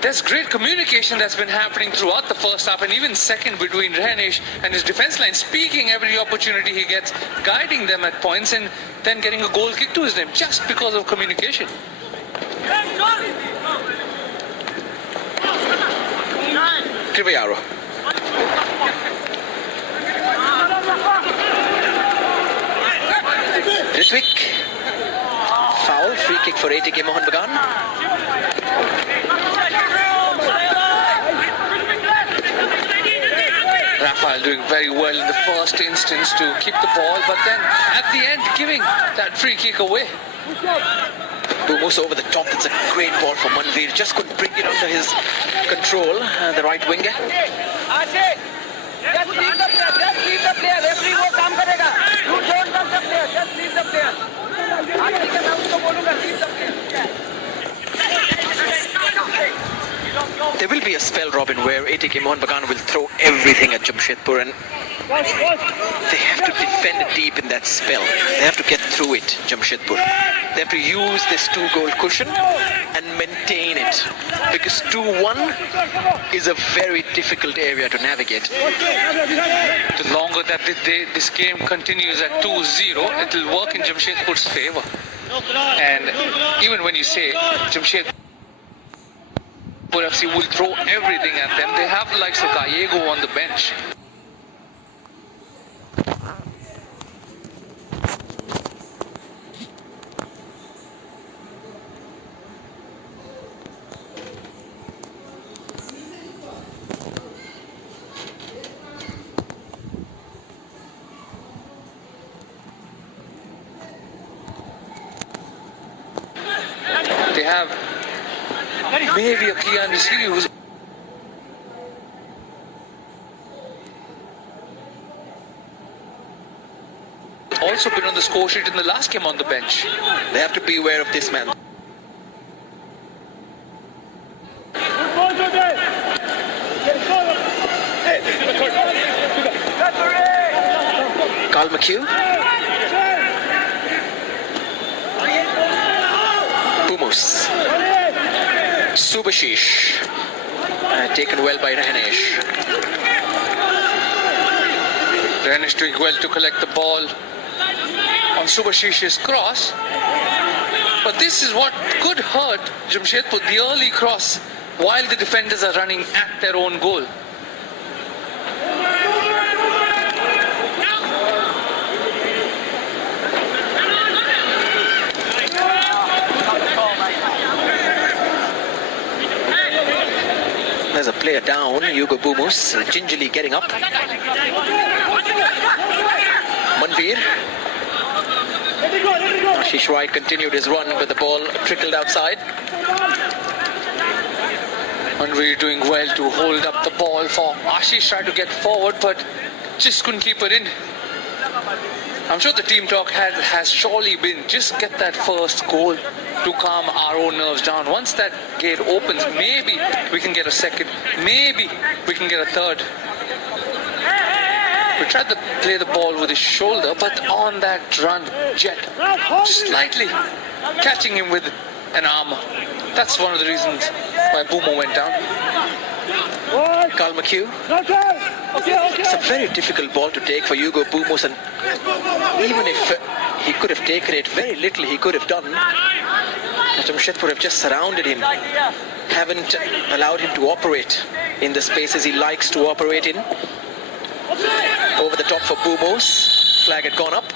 there's great communication that's been happening throughout the first half and even second between Renish and his defense line, speaking every opportunity he gets, guiding them at points, and then getting a goal kick to his name just because of communication. Krivayaro. Ritwik. Foul, free kick for ATK Mohun Bagan. Rafael doing very well in the first instance to keep the ball, but then at the end giving that free kick away. Almost over the top. It's a great ball for Manveer. Just couldn't bring it under his control. The right winger. Just leave the player. Just leave the player. Referee वो काम करेगा. You don't touch the player. Just leave the player. आगे का मैं उसको बोलूँगा. Leave the player. There will be a spell, Robin, where ATK Mohun Bagan will throw everything at Jamshedpur, and they have to defend it deep in that spell. They have to get through it, Jamshedpur. They have to use this 2-goal cushion and maintain it, because 2-1 is a very difficult area to navigate. The longer that this game continues at 2-0, it will work in Jamshedpur's favor. And even when you say Jamshedpur FC will throw everything at them, they have the likes of Gallego on the bench. They have maybe a Kian Nisiri who's also been on the score sheet in the last game on the bench. They have to be aware of this man. Carl McHugh. Bumus. Subashish. Taken well by Rahanesh. Rahanesh doing well to collect the ball on Subashish's cross. But this is what could hurt Jamshedpur, the early cross, while the defenders are running at their own goal. There's a player down, Hugo Bumus, gingerly getting up. Manveer. Ashish Wright continued his run, but the ball trickled outside. Manveer doing well to hold up the ball for Ashish, tried to get forward, but just couldn't keep it in. I'm sure the team talk has surely been just get that first goal to calm our own nerves down. Once that gate opens, maybe we can get a second, maybe we can get a third. We tried to play the ball with his shoulder, but on that run, Jet just slightly catching him with an arm. That's one of the reasons why Boomo went down. Carl McHugh. It's a very difficult ball to take for Hugo Bumus, and even if he could have taken it, very little he could have done. Jamshedpur have just surrounded him, haven't allowed him to operate in the spaces he likes to operate in. Over the top for Bumus. Flag had gone up.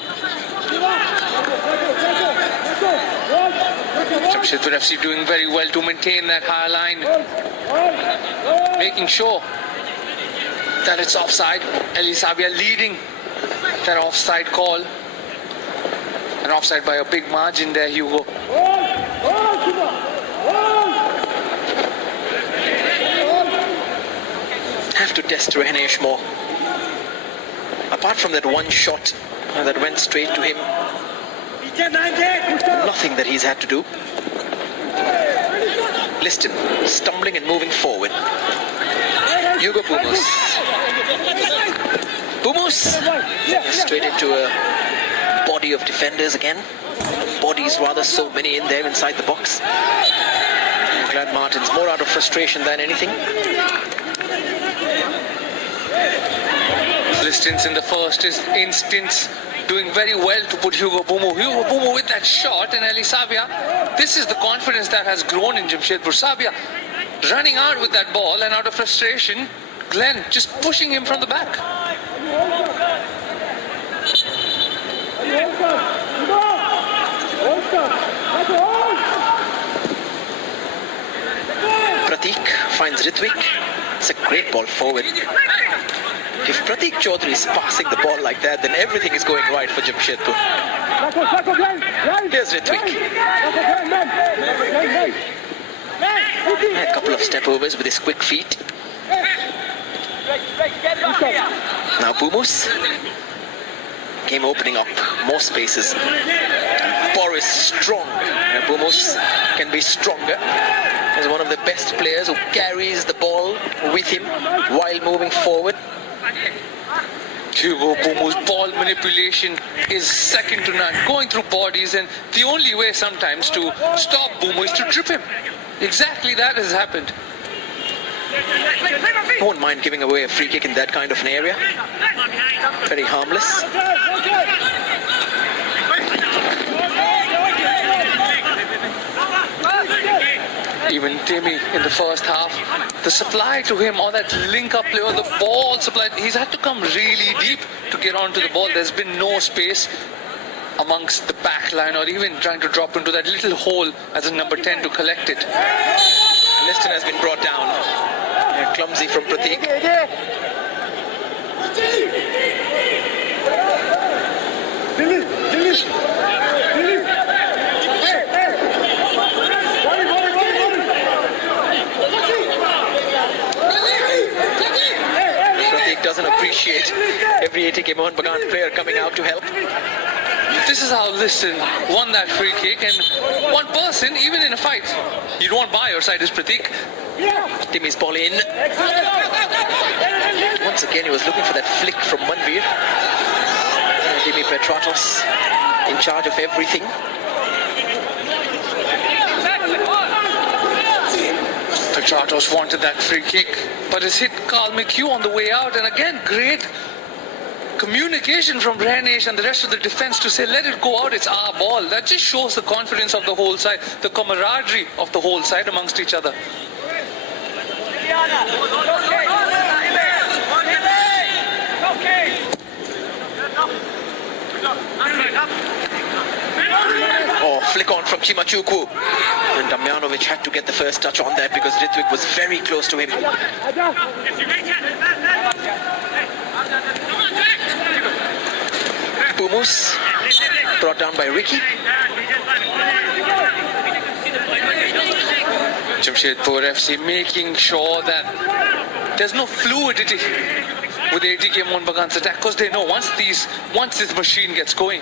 Jamshedpur FC doing very well to maintain that high line, making sure that it's offside. Elisabia leading that offside call. An offside by a big margin there, Hugo. Have to test Rahanesh more. Apart from that one shot that went straight to him, nothing that he's had to do. Liston stumbling and moving forward. Hugo Bumus. Bumus straight into a body of defenders again. Bodies rather, so many in there inside the box. Glad Martin's more out of frustration than anything. Liston's in the first instance doing very well to put Hugo Bumo with that shot, and Elisabia, this is the confidence that has grown in Jamshedpur. Sabia running out with that ball, and out of frustration, Glenn just pushing him from the back. Pratik finds Ritvik. It's a great ball forward. If Pratik Chaudhary is passing the ball like that, then everything is going right for Jamshedpur. Here's Ritvik. A couple of step overs with his quick feet. Now Bumus. Game opening up, more spaces. Boris strong. Bumus can be stronger. He's one of the best players who carries the ball with him while moving forward. Hugo Bumu's ball manipulation is second to none, going through bodies, and the only way sometimes to stop Bumu is to trip him. Exactly that has happened. Won't mind giving away a free kick in that kind of an area. Very harmless. Even Timmy in the first half, the supply to him, or that link-up play, or the ball supply, he's had to come really deep to get onto the ball. There's been no space amongst the back line, or even trying to drop into that little hole as a number 10 to collect it. Liston has been brought down. Yeah, clumsy from Pratik. Pratik doesn't appreciate every ATK Mohun Bagan player coming out to help. This is how Liston won that free kick, and one person, even in a fight, you don't want by your side is Pratik. Timmy's ball in. Once again, he was looking for that flick from Manveer. Timmy Petratos in charge of everything. Petratos wanted that free kick, but it's hit Carl McHugh on the way out, and again, great communication from Renesh and the rest of the defense to say, let it go out, it's our ball. That just shows the confidence of the whole side, the camaraderie of the whole side amongst each other. Oh, flick on from Chimachuku. And Damjanovic had to get the first touch on that because Ritwik was very close to him. Bumus brought down by Ricky. Jamshedpur FC making sure that there's no fluidity with the ATK Mohun Bagan's attack, because they know once this machine gets going,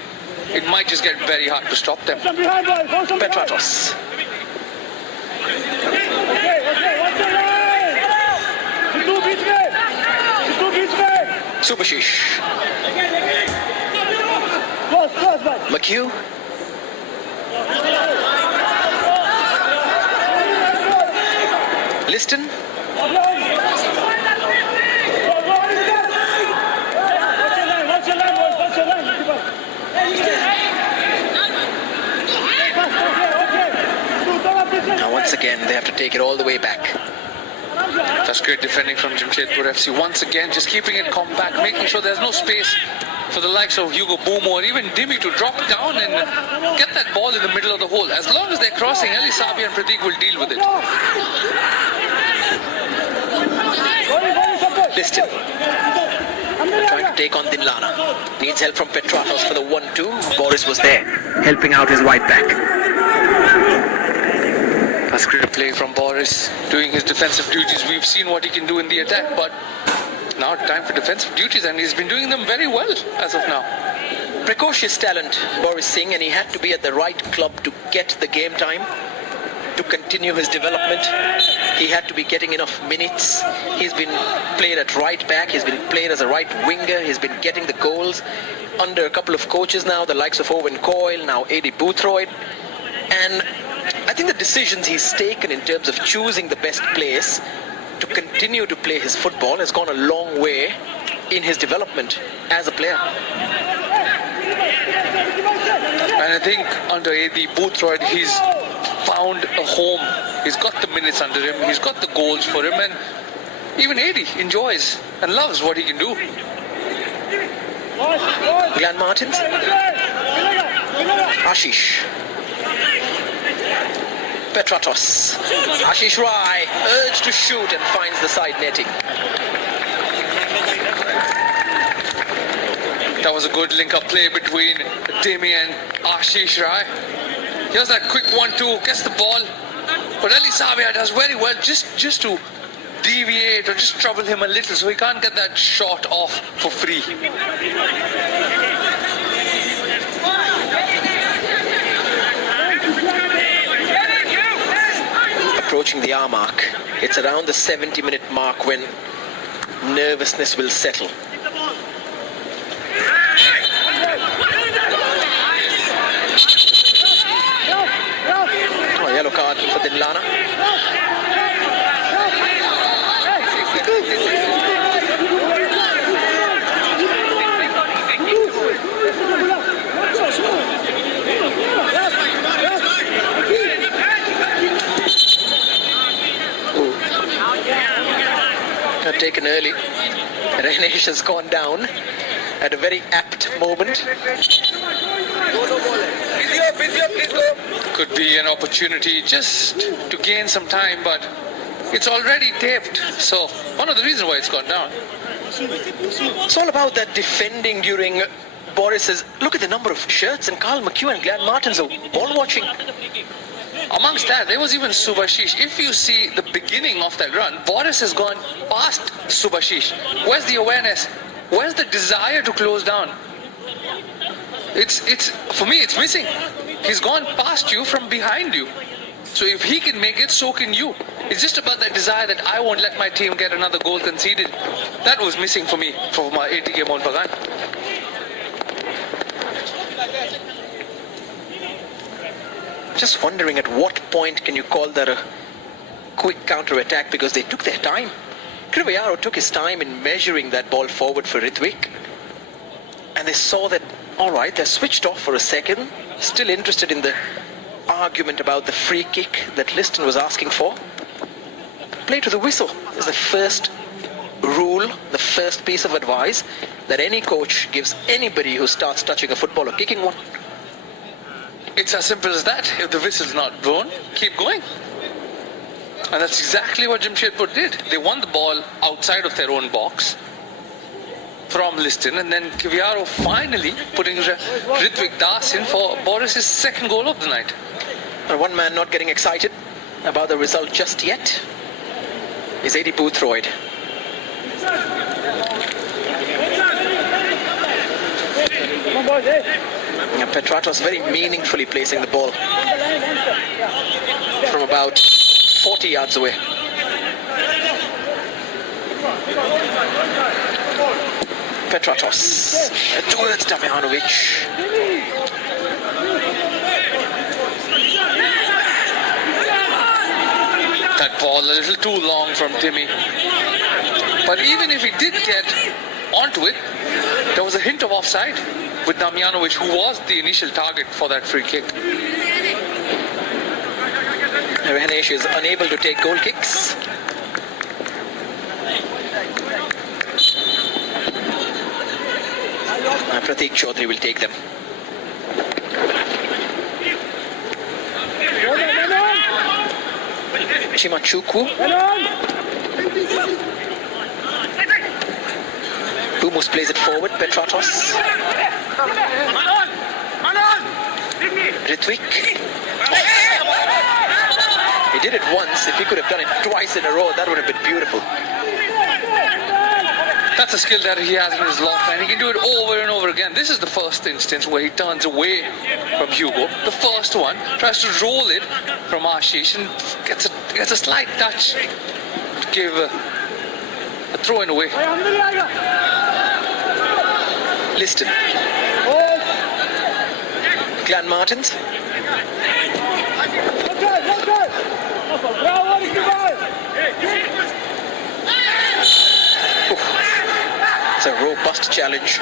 it might just get very hard to stop them. Petratos. Subashish. McHugh. Liston. Now once again they have to take it all the way back. That's great defending from Jamshedpur FC. Once again, just keeping it compact, making sure there's no space for the likes of Hugo Bumu or even Dimi to drop down and get that ball in the middle of the hole. As long as they're crossing, Ali Sabi and Pratik will deal with it. Liston trying to take on Dinlana. Needs help from Petratos for the 1-2. Boris was there, helping out his right back. That's great play from Boris, doing his defensive duties. We've seen what he can do in the attack, but now time for defensive duties, and he's been doing them very well as of now. Precocious talent, Boris Singh, and he had to be at the right club to get the game time, to continue his development. He had to be getting enough minutes. He's been played at right back, he's been played as a right winger, he's been getting the goals under a couple of coaches now, the likes of Owen Coyle, now Adi Boothroyd. And I think the decisions he's taken in terms of choosing the best place to continue to play his football has gone a long way in his development as a player. And I think under Adi Boothroyd, he's found a home. He's got the minutes under him, he's got the goals for him, and even Adi enjoys and loves what he can do. Glenn Martins. Ashish. Petratos. Ashish Rai urged to shoot and finds the side netting. That was a good link-up play between Demi and Ashish Rai. Here's that quick 1-2, gets the ball. But Ali Savia does very well just to deviate or just trouble him a little so he can't get that shot off for free. Approaching the hour mark. It's around the 70-minute mark when nervousness will settle. early. Renesh has gone down at a very apt moment. Could be an opportunity just to gain some time, but it's already taped. So one of the reasons why it's gone down. It's all about that defending during Boris's... Look at the number of shirts, and Carl McHugh and Glenn Martins are all watching. Amongst that, there was even Subhashish. If you see the beginning of that run, Boris has gone past Subhashish. Where's the awareness? Where's the desire to close down? It's for me, it's missing. He's gone past you from behind you. So if he can make it, so can you. It's just about that desire that I won't let my team get another goal conceded. That was missing for me, for my ATK Mohun Bagan. Just wondering at what point can you call that a quick counter-attack, because they took their time. Krivayaro took his time in measuring that ball forward for Ritvik. And they saw that, all right, they're switched off for a second, still interested in the argument about the free kick that Liston was asking for. Play to the whistle is the first rule, the first piece of advice that any coach gives anybody who starts touching a football or kicking one. It's as simple as that. If the whistle's not blown, keep going. And that's exactly what Jamshedpur did. They won the ball outside of their own box from Liston, and then Kiviaro finally putting Ritvik Das in for Boris's second goal of the night. And one man not getting excited about the result just yet is Eddie Boothroyd. And Petratos very meaningfully placing the ball from about 40 yards away. Petratos towards Damjanovic. That ball a little too long from Timmy. But even if he did get onto it, there was a hint of offside with Damjanovic, who was the initial target for that free kick. Renesh is unable to take goal kicks. And Pratik Chaudhary will take them. Chimachukwu. Humus plays it forward. Petratos. Ritvik. He did it once. If he could have done it twice in a row, that would have been beautiful. That's a skill that he has in his locker, and he can do it over and over again. This is the first instance where he turns away from Hugo. The first one, tries to roll it from Ashish and gets a slight touch to give a throw in away. Liston. Glenn Martins. It's a robust challenge.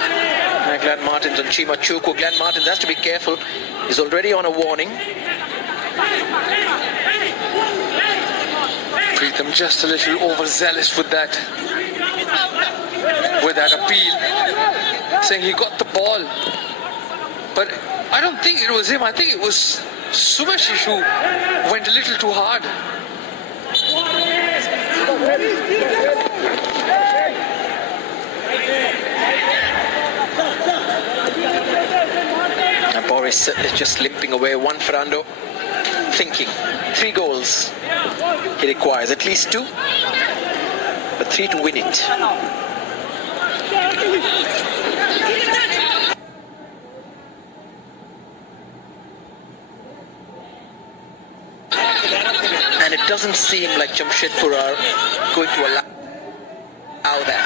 Glenn Martins and Chimachukwu. Glenn Martins has to be careful. He's already on a warning. Preetham just a little overzealous with that appeal, saying he got the ball. But I don't think it was him. I think it was Subhashish who went a little too hard. And Boris is just limping away. Juan Fernando thinking 3 goals he requires, at least 2, but 3 to win it. And it doesn't seem like Jamshedpur are going to allow that.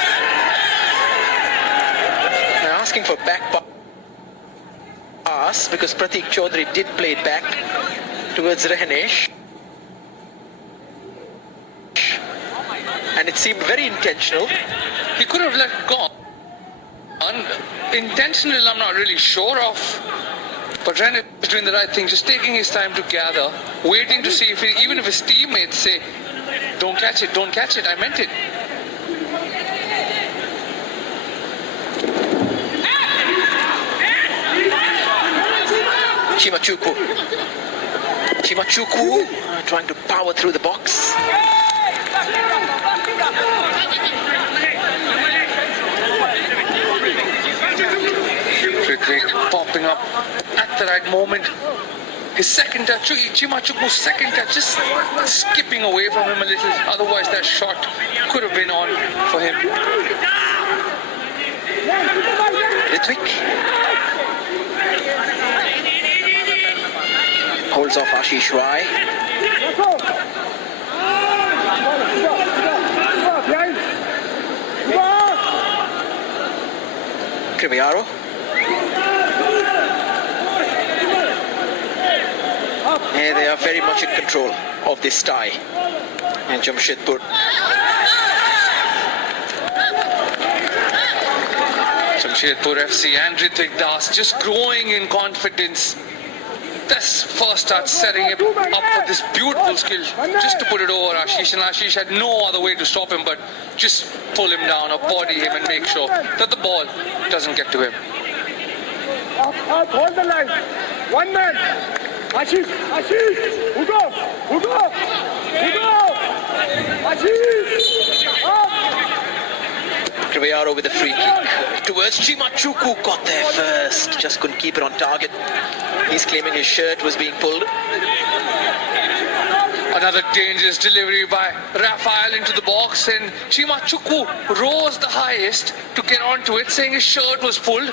They're asking for back pass because Pratik Chaudhary did play it back towards Renesh. And it seemed very intentional. He could have let go. Intentional, I'm not really sure of. But Renesh is doing the right thing, just taking his time to gather, waiting to see if even if his teammates say, don't catch it, I meant it. Chimachuku trying to power through the box. Quick popping up at the right moment. His second touch, Chimachuku's second touch, just skipping away from him a little. Otherwise, that shot could have been on for him. Ritwik holds off Ashish Rai. Criviaro. Yeah, they are very much in control of this tie in Jamshedpur. Jamshedpur FC and Ritwik Das just growing in confidence. This first start setting him up for this beautiful skill just to put it over Ashish, and Ashish had no other way to stop him but just pull him down or body him and make sure that the ball doesn't get to him. Up, hold the line. One man. Ashish, Ugo. Ashish, up. Criviaro with a free kick towards Chimachuku. Got there first, just couldn't keep it on target. He's claiming his shirt was being pulled. Another dangerous delivery by Rafael into the box, and Chimachuku rose the highest to get onto it, saying his shirt was pulled.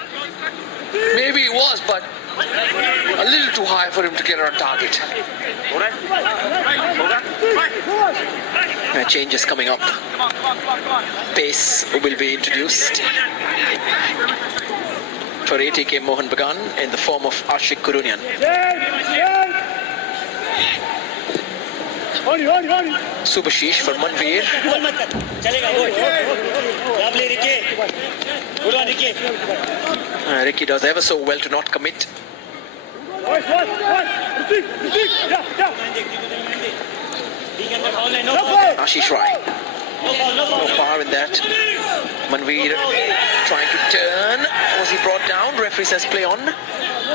Maybe it was, but a little too high for him to get on target. Changes coming up. Pace will be introduced for ATK Mohun Bagan in the form of Ashik Kurunian. Subhashish for Manveer. Ricky does ever so well to not commit. Ashish Rai. No power in that. Manveer trying to turn. Was he brought down? Referee says play on.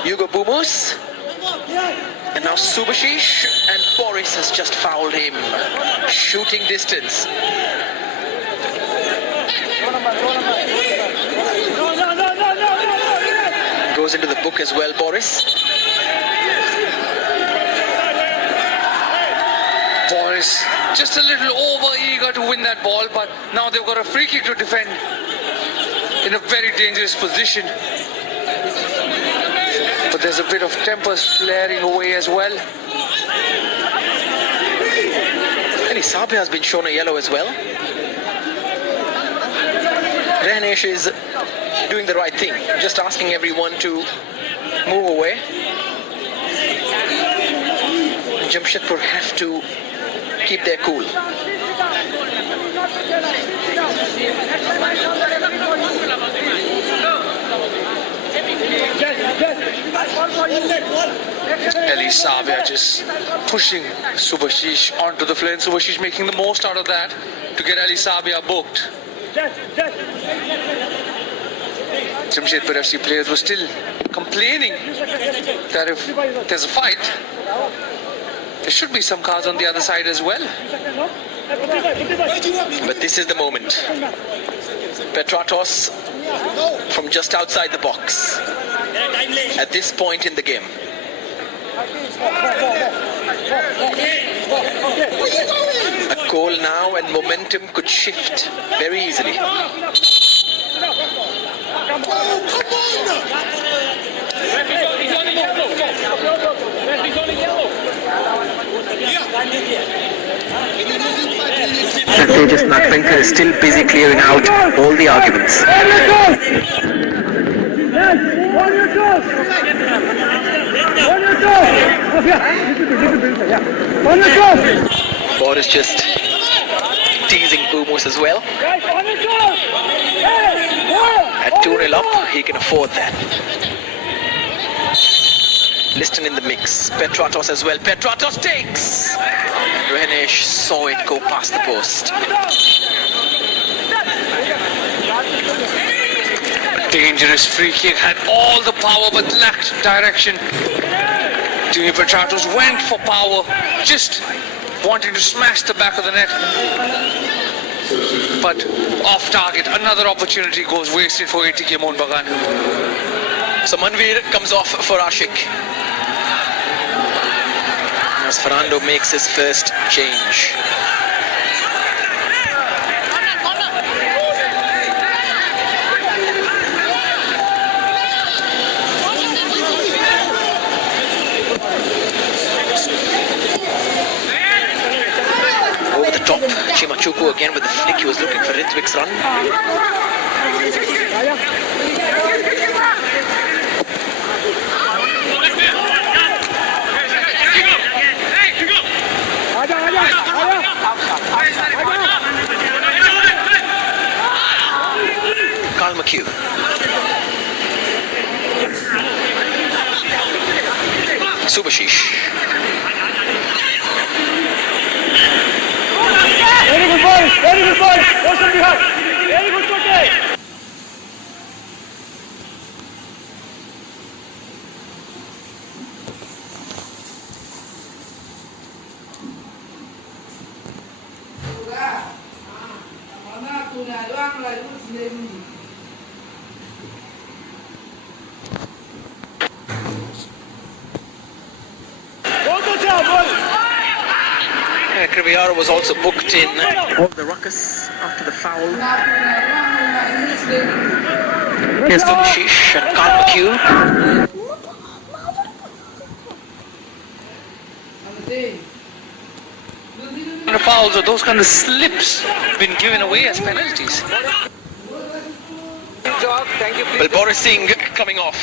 Hugo Bumus. And now Subhashish, and Boris has just fouled him. Shooting distance. Goes into the book as well, Boris. Boris just a little over eager to win that ball, but now they've got a free kick to defend in a very dangerous position. But there's a bit of tempers flaring away as well. Elisabe has been shown a yellow as well. Rehnesh is doing the right thing, just asking everyone to move away. And Jamshedpur have to keep their cool. Elisabe just pushing Subhashish onto the flame. Subhashish making the most out of that to get Elisabe booked. Jamshedpur FC players were still complaining that if there's a fight, there should be some cards on the other side as well. But this is the moment. Petratos from just outside the box at this point in the game. A goal now and momentum could shift very easily. Tejas Natvankar is still busy clearing out all the arguments. Boris just teasing Bumus as well. At 2-0 up, he can afford that. Liston in the mix. Petratos as well. Petratos takes! Rehnesh saw it go past the post. Dangerous free kick, had all the power but lacked direction. Turnip went for power, just wanting to smash the back of the net. But off target, another opportunity goes wasted for ATK Mohun Bagan. So Manveer comes off for Ashik. As Fernando makes his first change. Over the top, Chimachuku again with the flick. He was looking for Ritwik's run. Kalmaku. Subashish. Very good boys, very good boys. Motion behind. Very good shot. Kriviara was also booked in the ruckus after the foul. Here's Subashish and Kalmaku. The fouls or those kind of slips been given away as penalties. Well, Boris Singh coming off.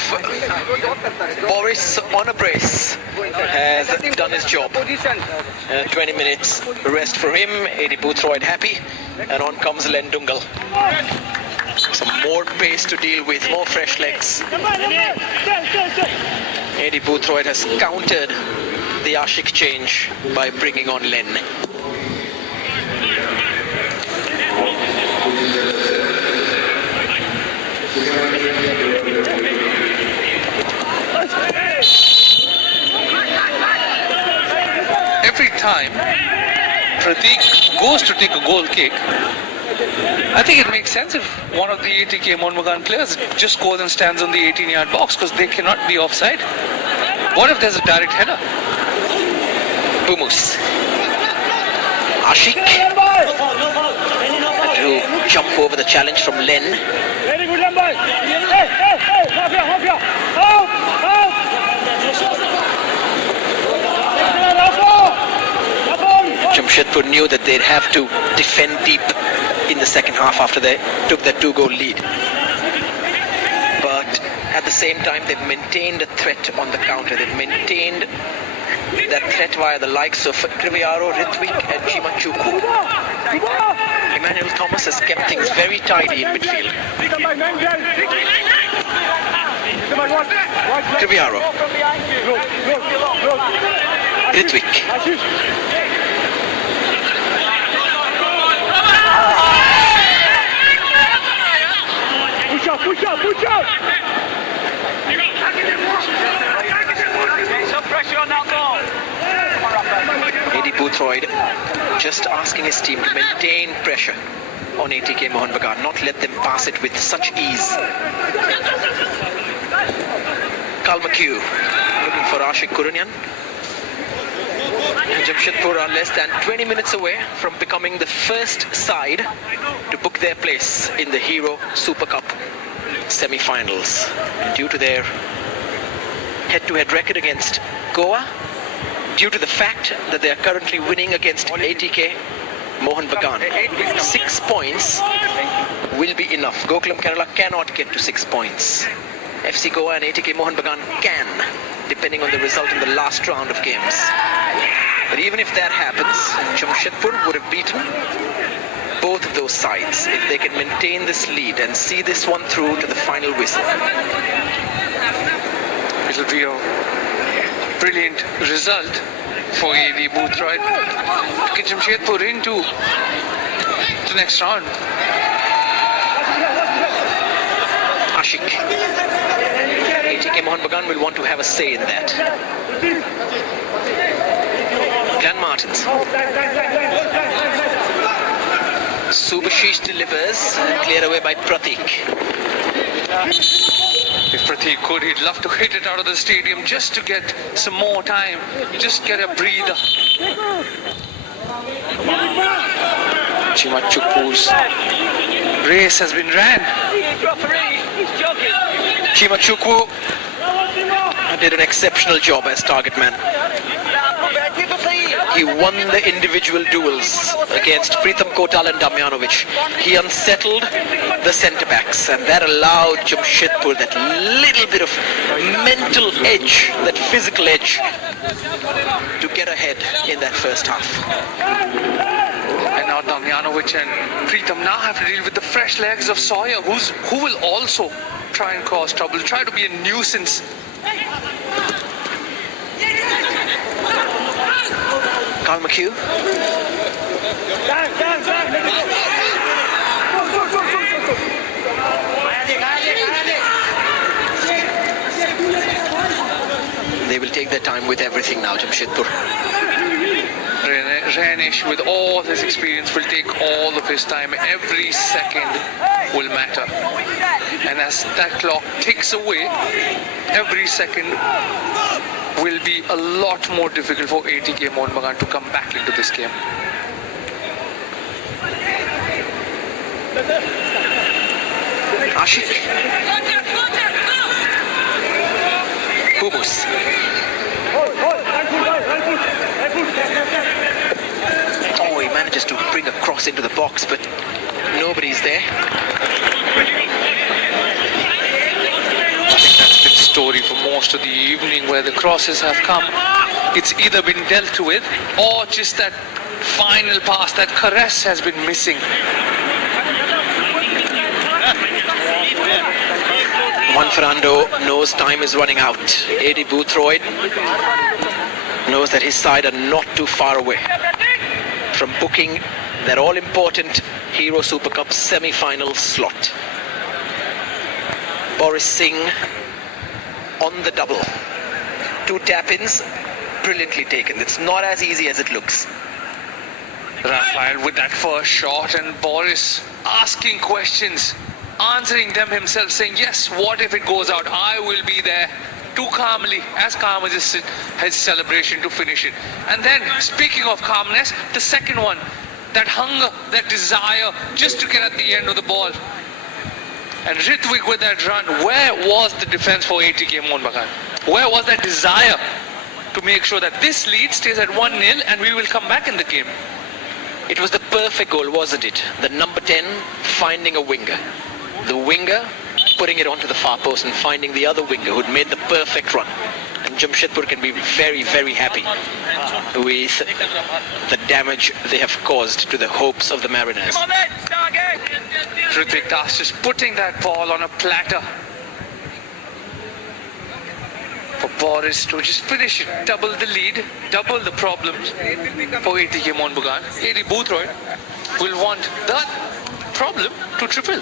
Boris on a brace has done his job. 20 minutes rest for him. AD Boothroyd happy. And on comes Len Dungal. Some more pace to deal with, more fresh legs. AD Boothroyd has countered the Ashik change by bringing on Len. Every time Prateek goes to take a goal kick, I think it makes sense if one of the ATK Mohun Bagan players just goes and stands on the 18-yard box because they cannot be offside. What if there's a direct header? Bumus. Ashik to jump over the challenge from Len. Very good, Lembai. Hey, help. Jamshedpur knew that they'd have to defend deep in the second half after they took that 2-goal lead. But at the same time, they've maintained a threat on the counter. They've maintained that threat via the likes of Kriviaro, Ritwik and Chimachuku. Emmanuel Thomas has kept things very tidy in midfield. Kriviaro. Ritwik. Push up. Some pressure on that ball. AD Boothroyd just asking his team to maintain pressure on ATK Mohun Bagan, not let them pass it with such ease. Kalmaku looking for Ashik Kurunyan. And Jamshedpur are less than 20 minutes away from becoming the first side to book their place in the Hero Super Cup semi-finals. Due to their head-to-head record against Goa, due to the fact that they are currently winning against ATK Mohun Bagan. 6 points will be enough. Gokulam Kerala cannot get to 6 points. FC Goa and ATK Mohun Bagan can, depending on the result in the last round of games. But even if that happens, Jamshedpur would have beaten both of those sides if they can maintain this lead and see this one through to the final whistle. It'll be a brilliant result for AD Boothroyd to get Jamshedpur into the next round. Ashik. ATK Mohun Bagan will want to have a say in that. Glenn Martins. Subhashish delivers, cleared away by Pratik. If Pratik could, he'd love to hit it out of the stadium just to get some more time, just get a breather. Jamshedpur's race has been ran. Jamshedpur did an exceptional job as target man. He won the individual duels against Pritham Kotal and Damjanovic. He unsettled the centre-backs, and that allowed Jamshedpur that little bit of mental edge, that physical edge, to get ahead in that first half. And now Damjanovic and Pritham now have to deal with the fresh legs of Sawyer, who will also try and cause trouble, try to be a nuisance. Carl McHugh. They will take their time with everything now, Jamshedpur. Renish, with all his experience, will take all of his time. Every second will matter. And as that clock ticks away, every second will be a lot more difficult for ATK Mohun Bagan to come back into this game. Ashik. Humus. Oh, he manages to bring a cross into the box, but nobody's there. Story for most of the evening, where the crosses have come, it's either been dealt with or just that final pass, that caress has been missing. Juan Fernando knows time is running out. Eddie Boothroyd knows that his side are not too far away from booking that all-important Hero Super Cup semi-final slot. Boris Singh on the double. 2 tap-ins, brilliantly taken. It's not as easy as it looks. Rafael with that first shot, and Boris asking questions, answering them himself, saying, yes, what if it goes out? I will be there. Too calmly, as calm as his celebration to finish it. And then, speaking of calmness, the second one, that hunger, that desire just to get at the end of the ball. And Ritvik with that run, where was the defense for ATK Mohun Bagan? Where was that desire to make sure that this lead stays at 1-0 and we will come back in the game? It was the perfect goal, wasn't it? The number 10 finding a winger. The winger putting it onto the far post and finding the other winger who'd made the perfect run. And Jamshedpur can be very, very happy with the damage they have caused to the hopes of the Mariners. Ritvik Das just putting that ball on a platter for Boris to just finish it, double the lead, double the problems for ATK Mohun Bagan. Eddie Boothroyd will want that problem to triple.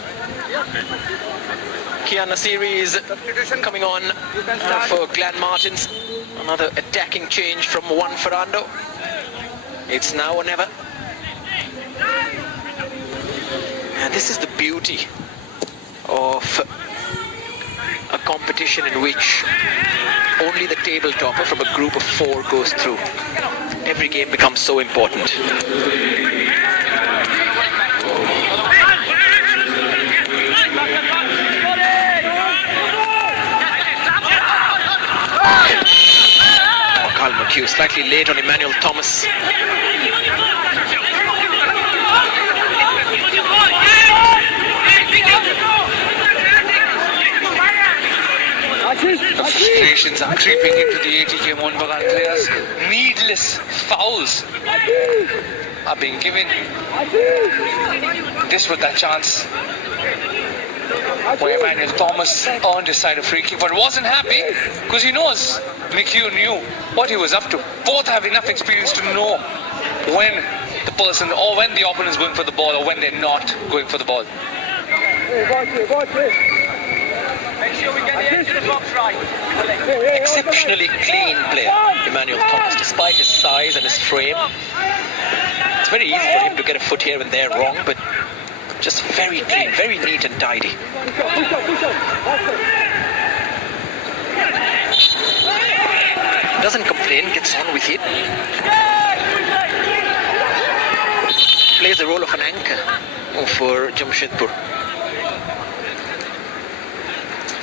Kian Nasiri is coming on for Glenn Martins. Another attacking change from Juan Fernando. It's now or never. And this is the beauty of a competition in which only the table topper from a group of 4 goes through. Every game becomes so important. Carl McHugh slightly late on Emmanuel Thomas. The frustrations are creeping into the ATK Mohun Bagan players. Needless fouls are being given. This was that chance where Emmanuel Thomas earned his side a free kick, but wasn't happy because he knows McHugh knew what he was up to. Both have enough experience to know when the person or when the opponent is going for the ball or when they're not going for the ball. Make sure we get the edge of the box right. Exceptionally clean player, Emmanuel Thomas, despite his size and his frame. It's very easy for him to get a foot here and there wrong, but just very clean, very neat and tidy. Doesn't complain, gets on with it. Plays the role of an anchor for Jamshedpur.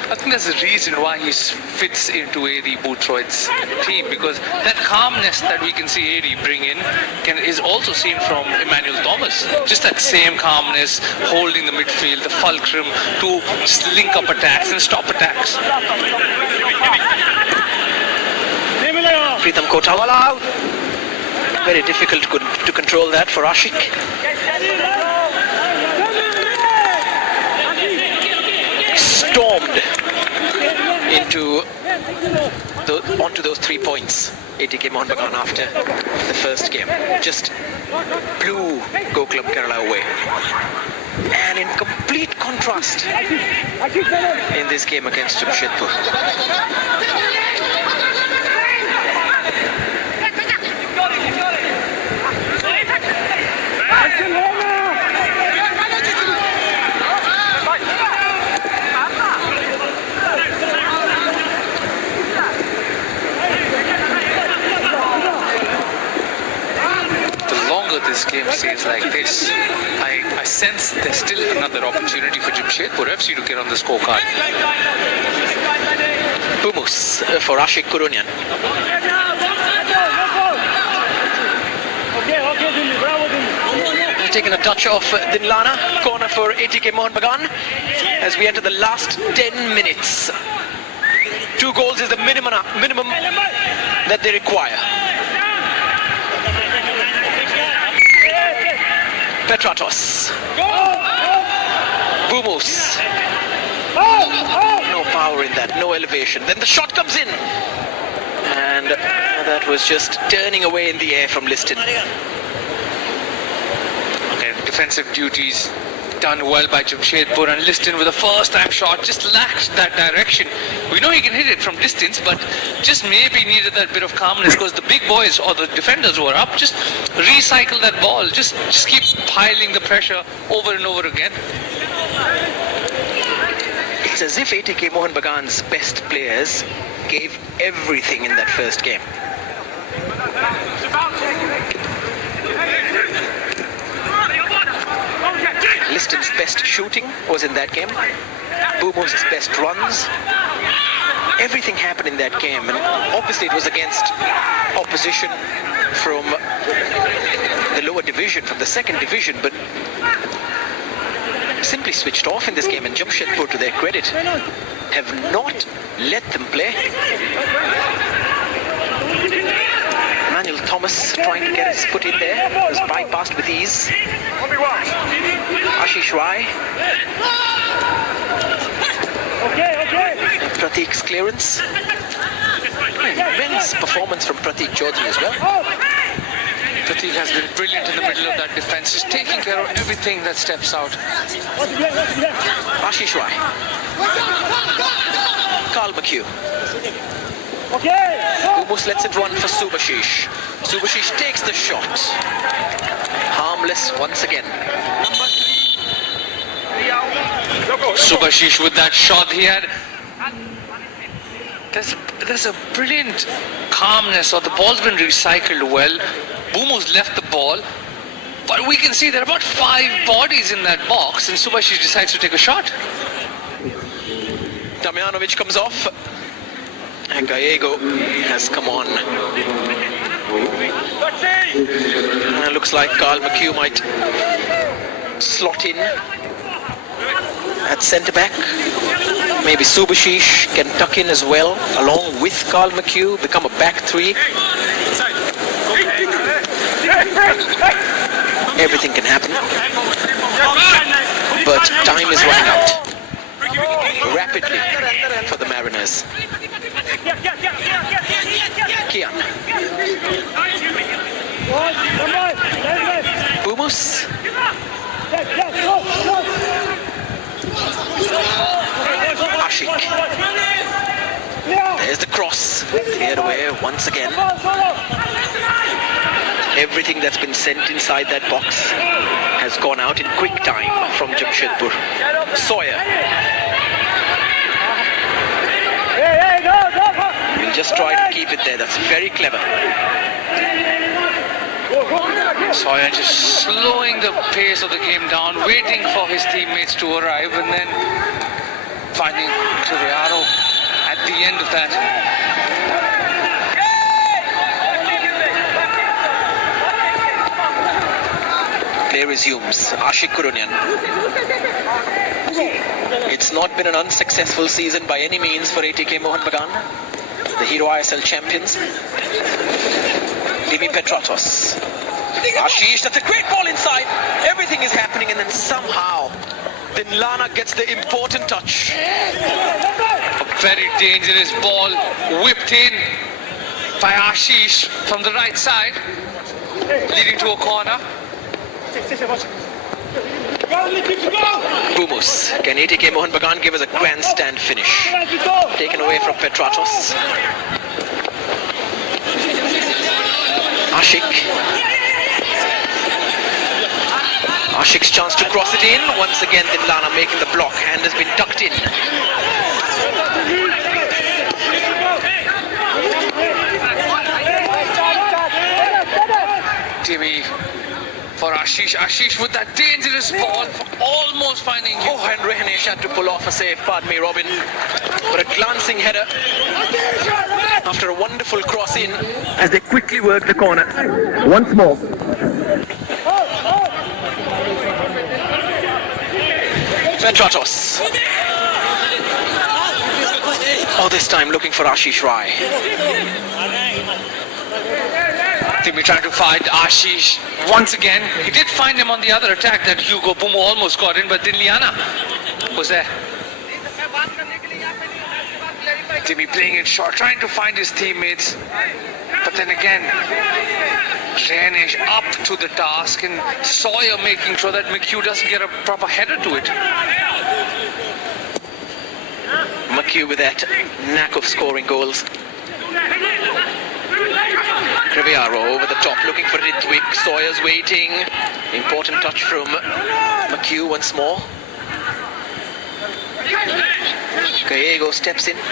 I think there's a reason why he fits into AD Boothroyd's team, because that calmness that we can see AD bring in is also seen from Emmanuel Thomas. Just that same calmness, holding the midfield, the fulcrum to just link up attacks and stop attacks. Pritham Kota. Very difficult to control that for Ashik. Stormed onto those 3 points. ATK Mohun Bagan after the first game. Just blew Go Club Kerala away. And in complete contrast in this game against Jamshedpur. This game stays like this, I sense there's still another opportunity for Jamshedpur FC to get on the scorecard. Bumus for Ashik Kurunian. Taking a touch off Dinlana. Corner for ATK Mohun Bagan as we enter the last 10 minutes. 2 goals is the minimum that they require. Petratos. Bumus. No power in that, no elevation. Then the shot comes in. And that was just turning away in the air from Liston. Okay, defensive duties done well by Jamshedpur, and Liston with a first-time shot just lacked that direction. We know he can hit it from distance, but just maybe needed that bit of calmness, because the big boys or the defenders who are up just recycle that ball, just keep piling the pressure over and over again. It's as if ATK Mohun Bagan's best players gave everything in that first game. Liston's best shooting was in that game. Bumus' best runs. Everything happened in that game, and obviously it was against opposition from the lower division, from the second division, but simply switched off in this game, and Jamshedpur, to their credit, have not let them play. Emmanuel Thomas trying to get his foot in there, was bypassed with ease. Ashish Rai. Pratik's clearance. Immense performance from Pratik Chaudhary as well. Pratik has been brilliant in the middle of that defense, just taking care of everything that steps out. Ashish Rai. Carl McHugh. Bumus lets it run for Subhashish. Subhashish takes the shot. Harmless once again. Subhashish with that shot he had. There's a brilliant calmness, or the ball's been recycled well. Bumus left the ball, but we can see there are about 5 bodies in that box, and Subhashish decides to take a shot. Damjanovic comes off. And Gallego has come on. And it looks like Carl McHugh might slot in at centre-back. Maybe Subhashish can tuck in as well, along with Carl McHugh, become a back 3. Everything can happen. But time is running out rapidly for the Mariners. Kian. Bumus. Ashik. There's the cross. Cleared away once again. Everything that's been sent inside that box has gone out in quick time from Jamshedpur. Sawyer. He'll just try to keep it there. That's very clever. Sawyer just slowing the pace of the game down, waiting for his teammates to arrive, and then finding Criviaro at the end of that. Play resumes. Ashik Kurunian. It's not been an unsuccessful season by any means for ATK Mohun Bagan, the Hero ISL champions. Dimi Petratos. Ashish, that's a great ball inside. Everything is happening, and then somehow Lana gets the important touch. A very dangerous ball whipped in by Ashish from the right side, leading to a corner. Bumus. Can ATK Mohun Bagan give us a grandstand finish? Taken away from Petratos. Ashik. Ashik's chance to cross it in. Once again, Lana making the block. Hand has been tucked in. Timmy for Ashish. Ashish with that dangerous ball, almost finding him. Oh, and Rehanesh had to pull off a save. Pardon me, Robin. But a glancing header after a wonderful cross in as they quickly work the corner. Once more. Petratos. Oh, this time looking for Ashish Rai. Timmy trying to find Ashish once again. He did find him on the other attack that Hugo Bumo almost got in, but then Liana was there. Timmy playing it short, trying to find his teammates. But then again, Rehanesh up to the task, and Sawyer making sure that McHugh doesn't get a proper header to it. McHugh with that knack of scoring goals. Criviaro over the top looking for Ritwik. Sawyer's waiting. Important touch from McHugh once more. Gallego steps in. Come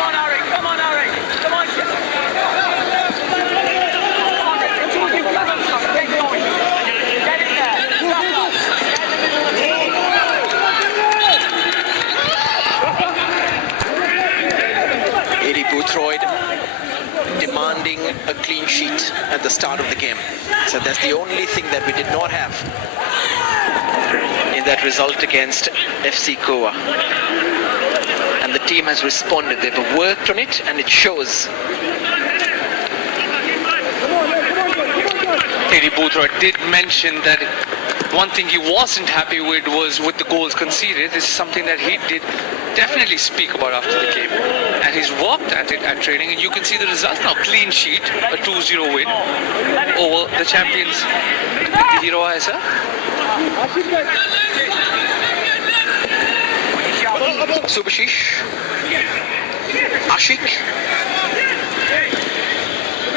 on, Ari. Come on, Ari. Come on. Get in there. Eddie Boothroyd demanding a clean sheet at the start of the game. So that's the only thing that we did not have in that result against FC Goa. And the team has responded. They've worked on it, and it shows. Eddie Boothroyd did mention that one thing he wasn't happy with was with the goals conceded. This is something that he did definitely speak about after the game. And he's worked at it at training, and you can see the result now. Clean sheet, a 2-0 win over the champions, the Hero ISL. Subhashish. Ashik.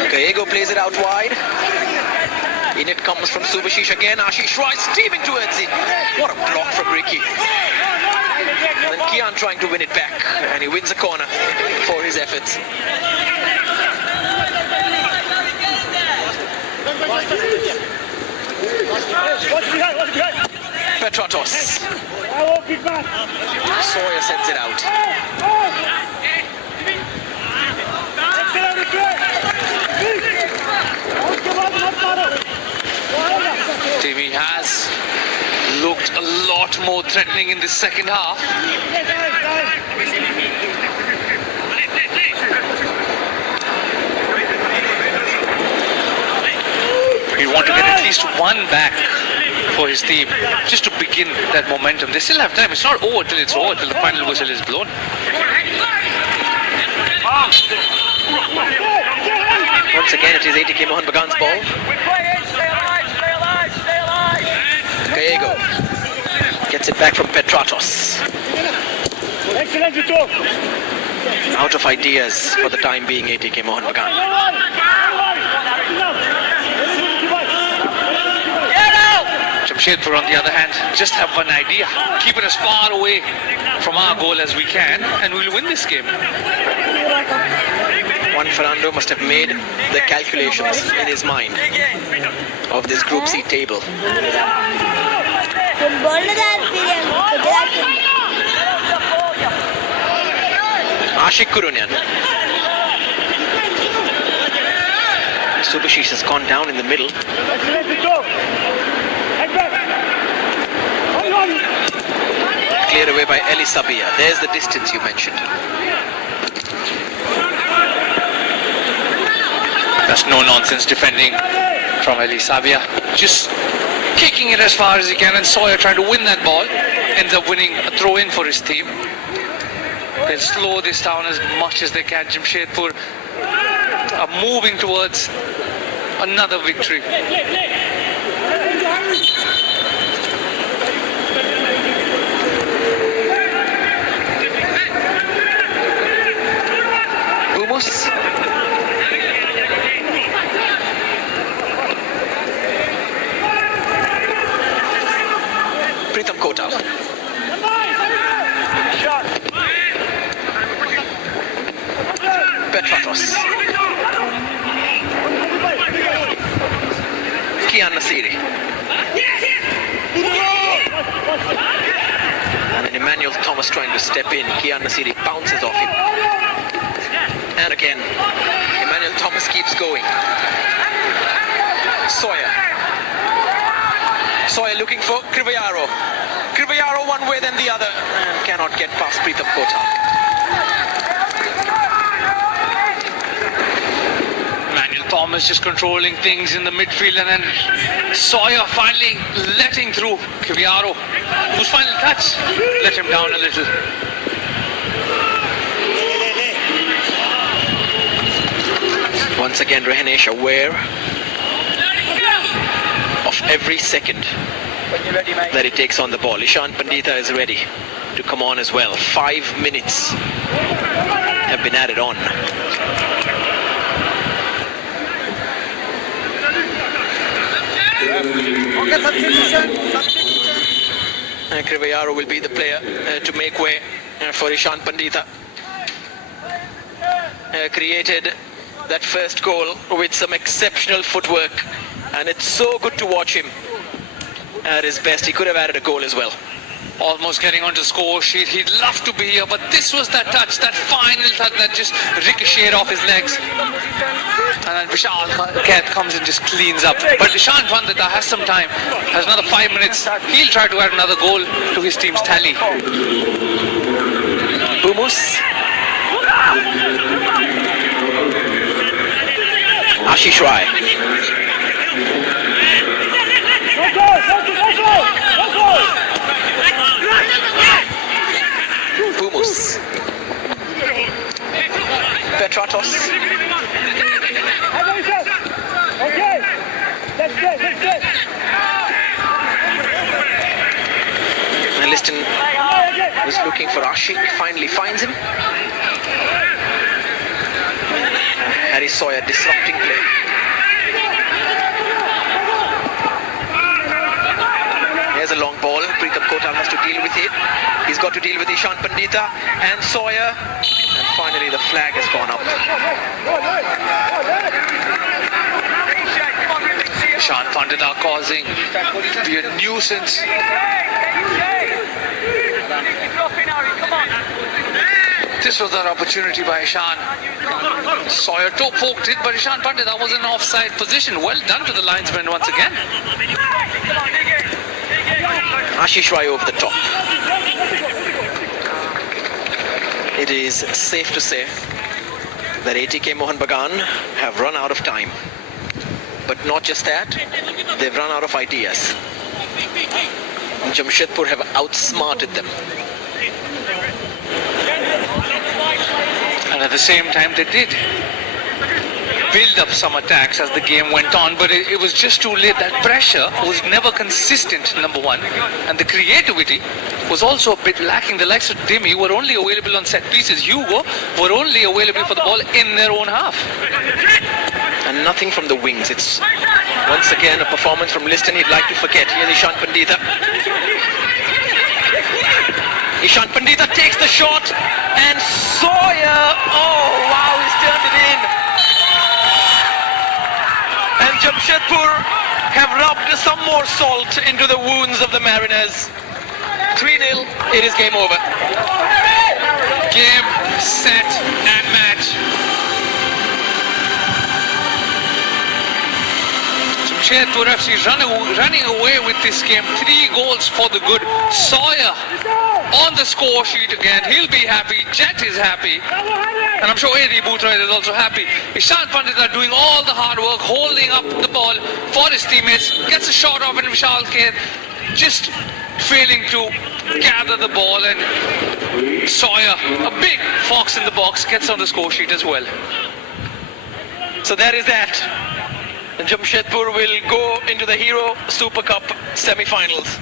Gallego plays it out wide. In it comes from Subhashish again. Ashish Roy steaming towards it. What a block from Ricky. And then Kian trying to win it back. And he wins a corner for his efforts. Petratos. Sawyer sends it out. Timmy has looked a lot more threatening in the second half. He want to get at least one back for his team, just to begin that momentum. They still have time. It's not over till it's over, till the final whistle is blown. Once again, it is ATK Mohun Bagan's ball. Gallego gets it back from Petratos. Out of ideas for the time being, ATK Mohun Bagan. Jamshedpur, on the other hand, just have one idea. Keep it as far away from our goal as we can, and we'll win this game. Juan Fernando must have made the calculations in his mind of this Group C table. Ashik Kurunyan. Subhashish has gone down in the middle. Cleared away by Eli Sabia. There's the distance you mentioned. That's no-nonsense defending from Eli Sabia. Just kicking it as far as he can, and Sawyer trying to win that ball. Ends up winning a throw-in for his team. They'll slow this down as much as they can. Jamshedpur are moving towards another victory. Humus. Pritam Kotal. Petratos. Kian Nasiri. And Emmanuel Thomas trying to step in. Kian Nasiri bounces off him. And again, Emmanuel Thomas keeps going. Sawyer. Sawyer looking for Krivayaro. Krivayaro one way then the other. And cannot get past Pritam Kotal. Thomas just controlling things in the midfield, and then Sawyer finally letting through Kiviaro, whose final touch let him down a little. Once again, Rehanesh aware of every second that he takes on the ball. Ishan Pandita is ready to come on as well. 5 minutes have been added on. Krivayaro will be the player to make way for Ishan Pandita. Created that first goal with some exceptional footwork, and it's so good to watch him at his best. He could have added a goal as well. Almost getting onto the score sheet. He'd love to be here, but this was that touch, that final touch that just ricocheted off his legs. And then Vishal Kaith comes and just cleans up. But Ishan Pandita has some time, has another 5 minutes. He'll try to add another goal to his team's tally. Humus. Ashish Rai. Humus. Petratos. And Liston was looking for Ashik, finally finds him. Harry Sawyer disrupting play. Here's a long ball. Pritam Kotal has to deal with it. He's got to deal with Ishan Pandita and Sawyer. And finally the flag has gone up. Ishan Pandita causing be a nuisance. This was that opportunity by Ishan. Sawyer toe poked it, but Ishan Pandita was in offside position. Well done to the linesman once again. Ashish Rai over the top. It is safe to say that ATK Mohun Bagan have run out of time. But not just that, they've run out of ideas. And Jamshedpur have outsmarted them. And at the same time they did build up some attacks as the game went on, but it was just too late. That pressure was never consistent, number one, and the creativity was also a bit lacking. The likes of Dimi were only available on set pieces. Hugo were only available for the ball in their own half. And nothing from the wings. It's once again a performance from Liston he'd like to forget. Here's Ishan Pandita. Ishan Pandita takes the shot, and Sawyer, oh wow, he's turned it in. And Jamshedpur have rubbed some more salt into the wounds of the Mariners. 3-0, it is game over. Game, set and match. Jamshedpur FC running away with this game. 3 goals for the good. Sawyer on the score sheet again. He'll be happy. Jet is happy. And I'm sure AD Boothroyd is also happy. Ishan Pandita doing all the hard work, holding up the ball for his teammates. Gets a shot off, and Vishal Keth just failing to gather the ball. And Sawyer, a big fox in the box, gets on the score sheet as well. So there is that. And Jamshedpur will go into the Hero Super Cup semi-finals.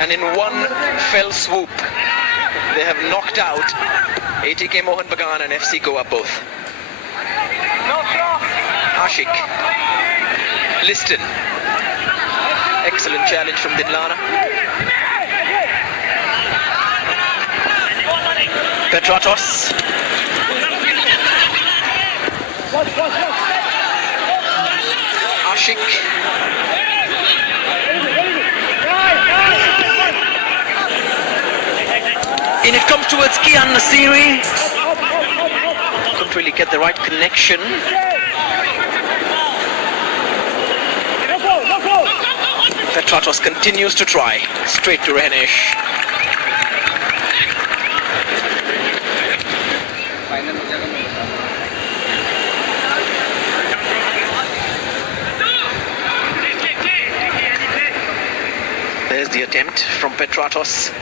And in one fell swoop, they have knocked out ATK Mohun Bagan and FC Goa both. Ashik, Liston, excellent challenge from Dinlana. Petratos. Ashik. In it comes towards Kian Nasiri. Couldn't really get the right connection. Petratos continues to try. Straight to Renesh. There's the attempt from Petratos.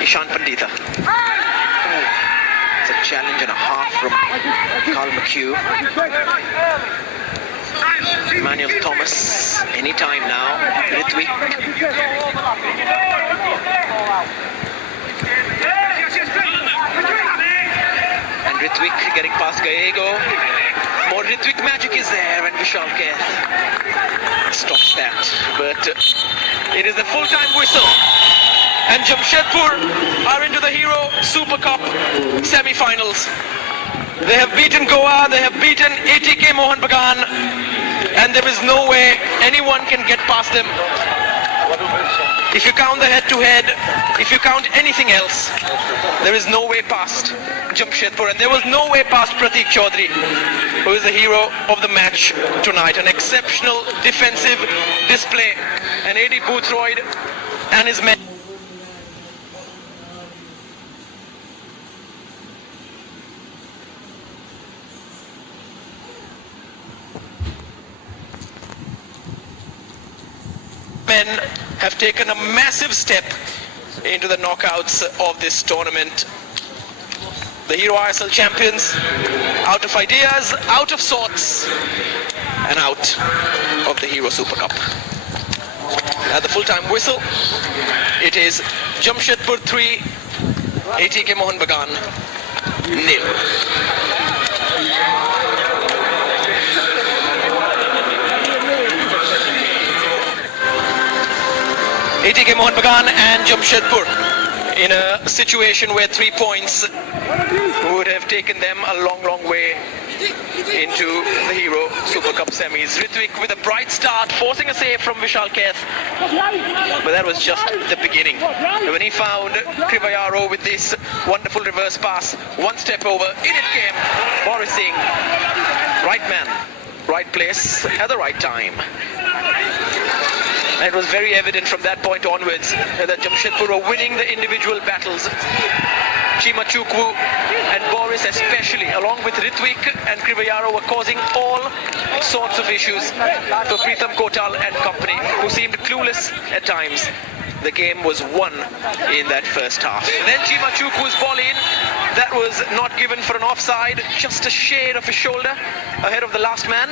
Ishan Pandita. It's a challenge and a half from Carl McHugh. Emmanuel Thomas, anytime now. Ritwik. And Ritwik getting past Gallego. More Ritwik magic is there, and Vishal Keth stops that. But it is a full-time whistle. And Jamshedpur are into the Hero Super Cup semi-finals. They have beaten Goa, they have beaten ATK Mohun Bagan, and there is no way anyone can get past them. If you count the head-to-head, if you count anything else, there is no way past Jamshedpur, and there was no way past Pratik Chaudhary, who is the hero of the match tonight. An exceptional defensive display, and AD Boothroyd and his men. Have taken a massive step into the knockouts of this tournament. The Hero ISL champions, out of ideas, out of sorts, and out of the Hero Super Cup. At the full-time whistle, it is Jamshedpur 3, ATK Mohun Bagan 0. ATK Mohun Bagan and Jamshedpur in a situation where 3 points would have taken them a long way into the Hero Super Cup semis. Ritwik with a bright start, forcing a save from Vishal Keth, but that was just the beginning. When he found Krivayaro with this wonderful reverse pass, one step over, in it came Boris Singh. Right man, right place at the right time. And it was very evident from that point onwards that Jamshedpur were winning the individual battles. Chima Chukwu and Boris especially, along with Ritwik and Krivayaro, were causing all sorts of issues for Pritham Kotal and company, who seemed clueless at times. the game was won in that first half. And then Chimachuku's ball in. That was not given for an offside, just a shade of a shoulder ahead of the last man.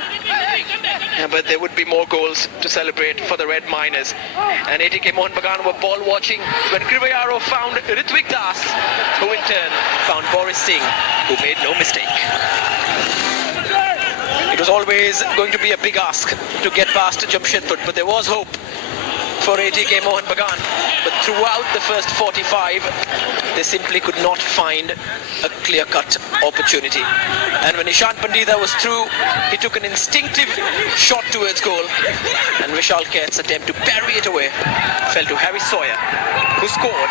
But there would be more goals to celebrate for the Red Miners. And ATK Mohun Bagan were ball watching when Krivayaro found Ritvik Das, who in turn found Boris Singh, who made no mistake. It was always going to be a big ask to get past Jamshedpur, but there was hope for ATK Mohun Bagan. But throughout the first 45, they simply could not find a clear-cut opportunity. And when Ishan Pandita was through, he took an instinctive shot towards goal, and Vishal Kait's attempt to parry it away fell to Harry Sawyer, who scored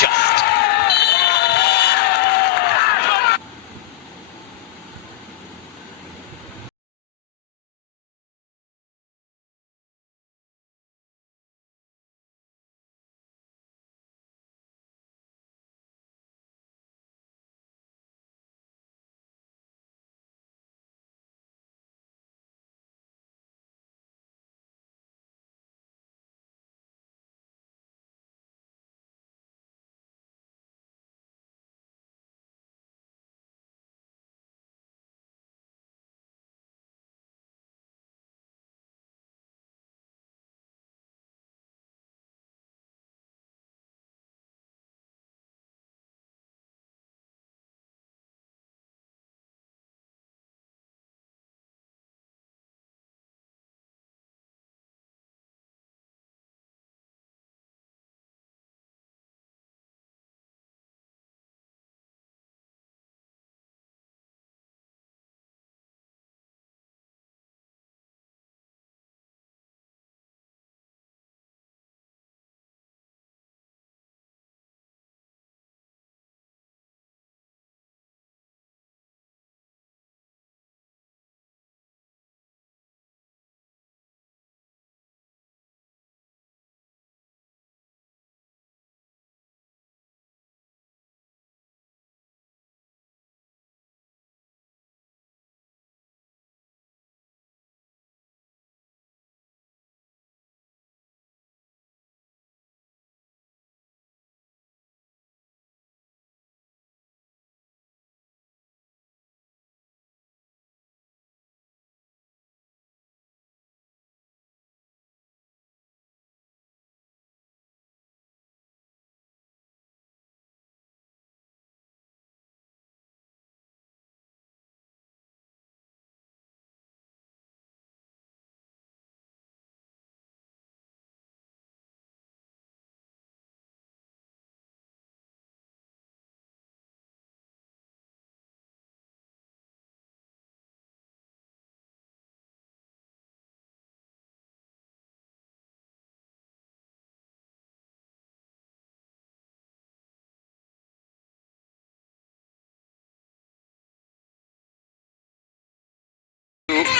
just.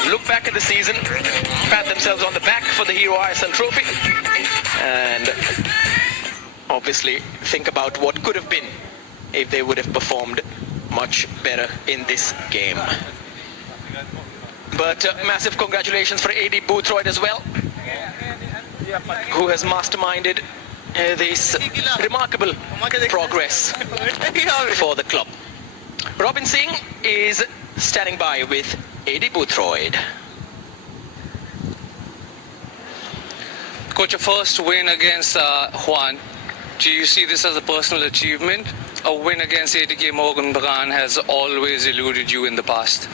Look back at the season, pat themselves on the back for the Hero ISL trophy, and obviously think about what could have been if they would have performed much better in this game. But massive congratulations for AD Boothroyd as well, who has masterminded this remarkable progress for the club. Robin Singh is standing by with AD Boothroyd. Coach, a first win against Juan. Do you see this as a personal achievement? A win against ATK Mohun Bagan has always eluded you in the past.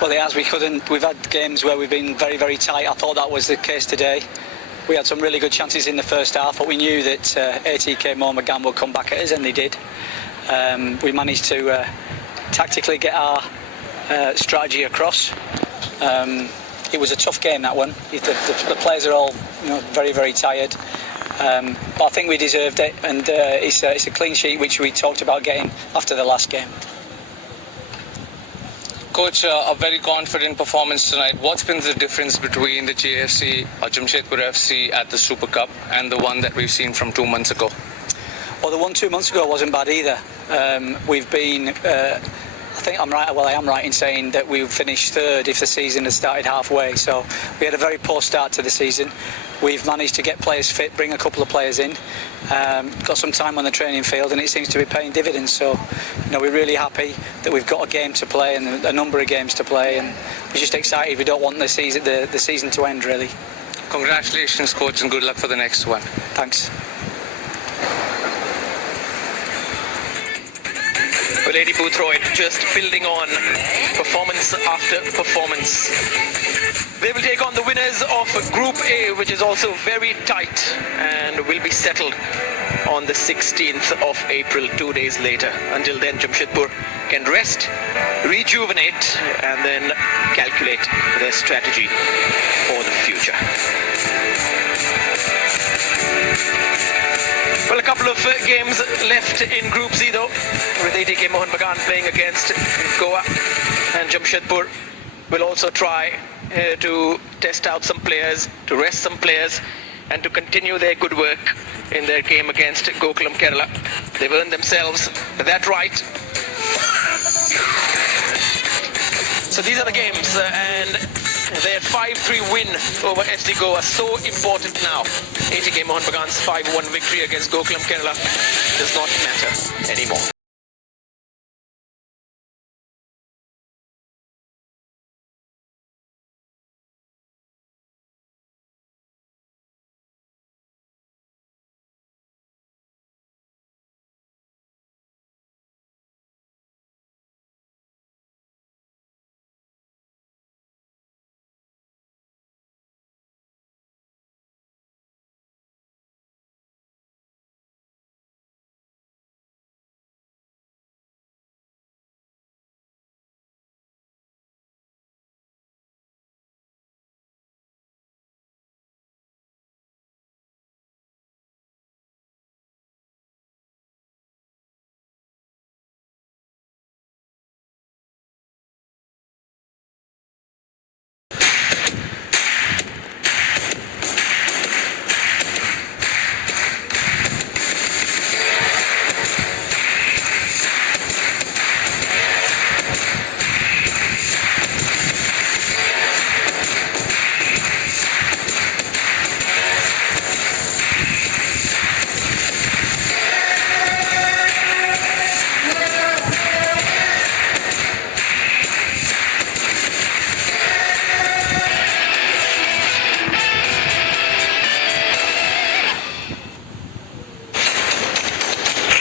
Well, it has. We've had games where we've been very, very tight. I thought that was the case today. We had some really good chances in the first half, but we knew that ATK Mohun Bagan would come back at us, and they did. We managed to tactically get our strategy across. It was a tough game, that one. The players are all, very, very tired. But I think we deserved it, and it's a clean sheet which we talked about getting after the last game. Coach, a very confident performance tonight. What's been the difference between the JFC or Jamshedpur FC at the Super Cup and the one that we've seen from 2 months ago? Well, the one 2 months ago wasn't bad either. We've been, I think I'm right. Well, I am right in saying that we finished third if the season had started halfway. So we had a very poor start to the season. We've managed to get players fit, bring a couple of players in, got some time on the training field, and it seems to be paying dividends. So, we're really happy that we've got a game to play and a number of games to play, and we're just excited. We don't want the season to end, really. Congratulations, coach, and good luck for the next one. Thanks. Well, Lady Boothroyd just building on performance after performance. They will take on the winners of Group A, which is also very tight and will be settled on the 16th of April, 2 days later. Until then, Jamshedpur can rest, rejuvenate, and then calculate their strategy for the future. Well, a couple of games left in Group C though, with ATK Mohun Bagan playing against Goa, and Jamshedpur will also try to test out some players, to rest some players, and to continue their good work in their game against Gokulam Kerala. They've earned themselves that right. So these are the games, and their 5-3 win over FC Goa, so important now. ATK Mohun Bagan's 5-1 victory against Gokulam Kerala does not matter anymore.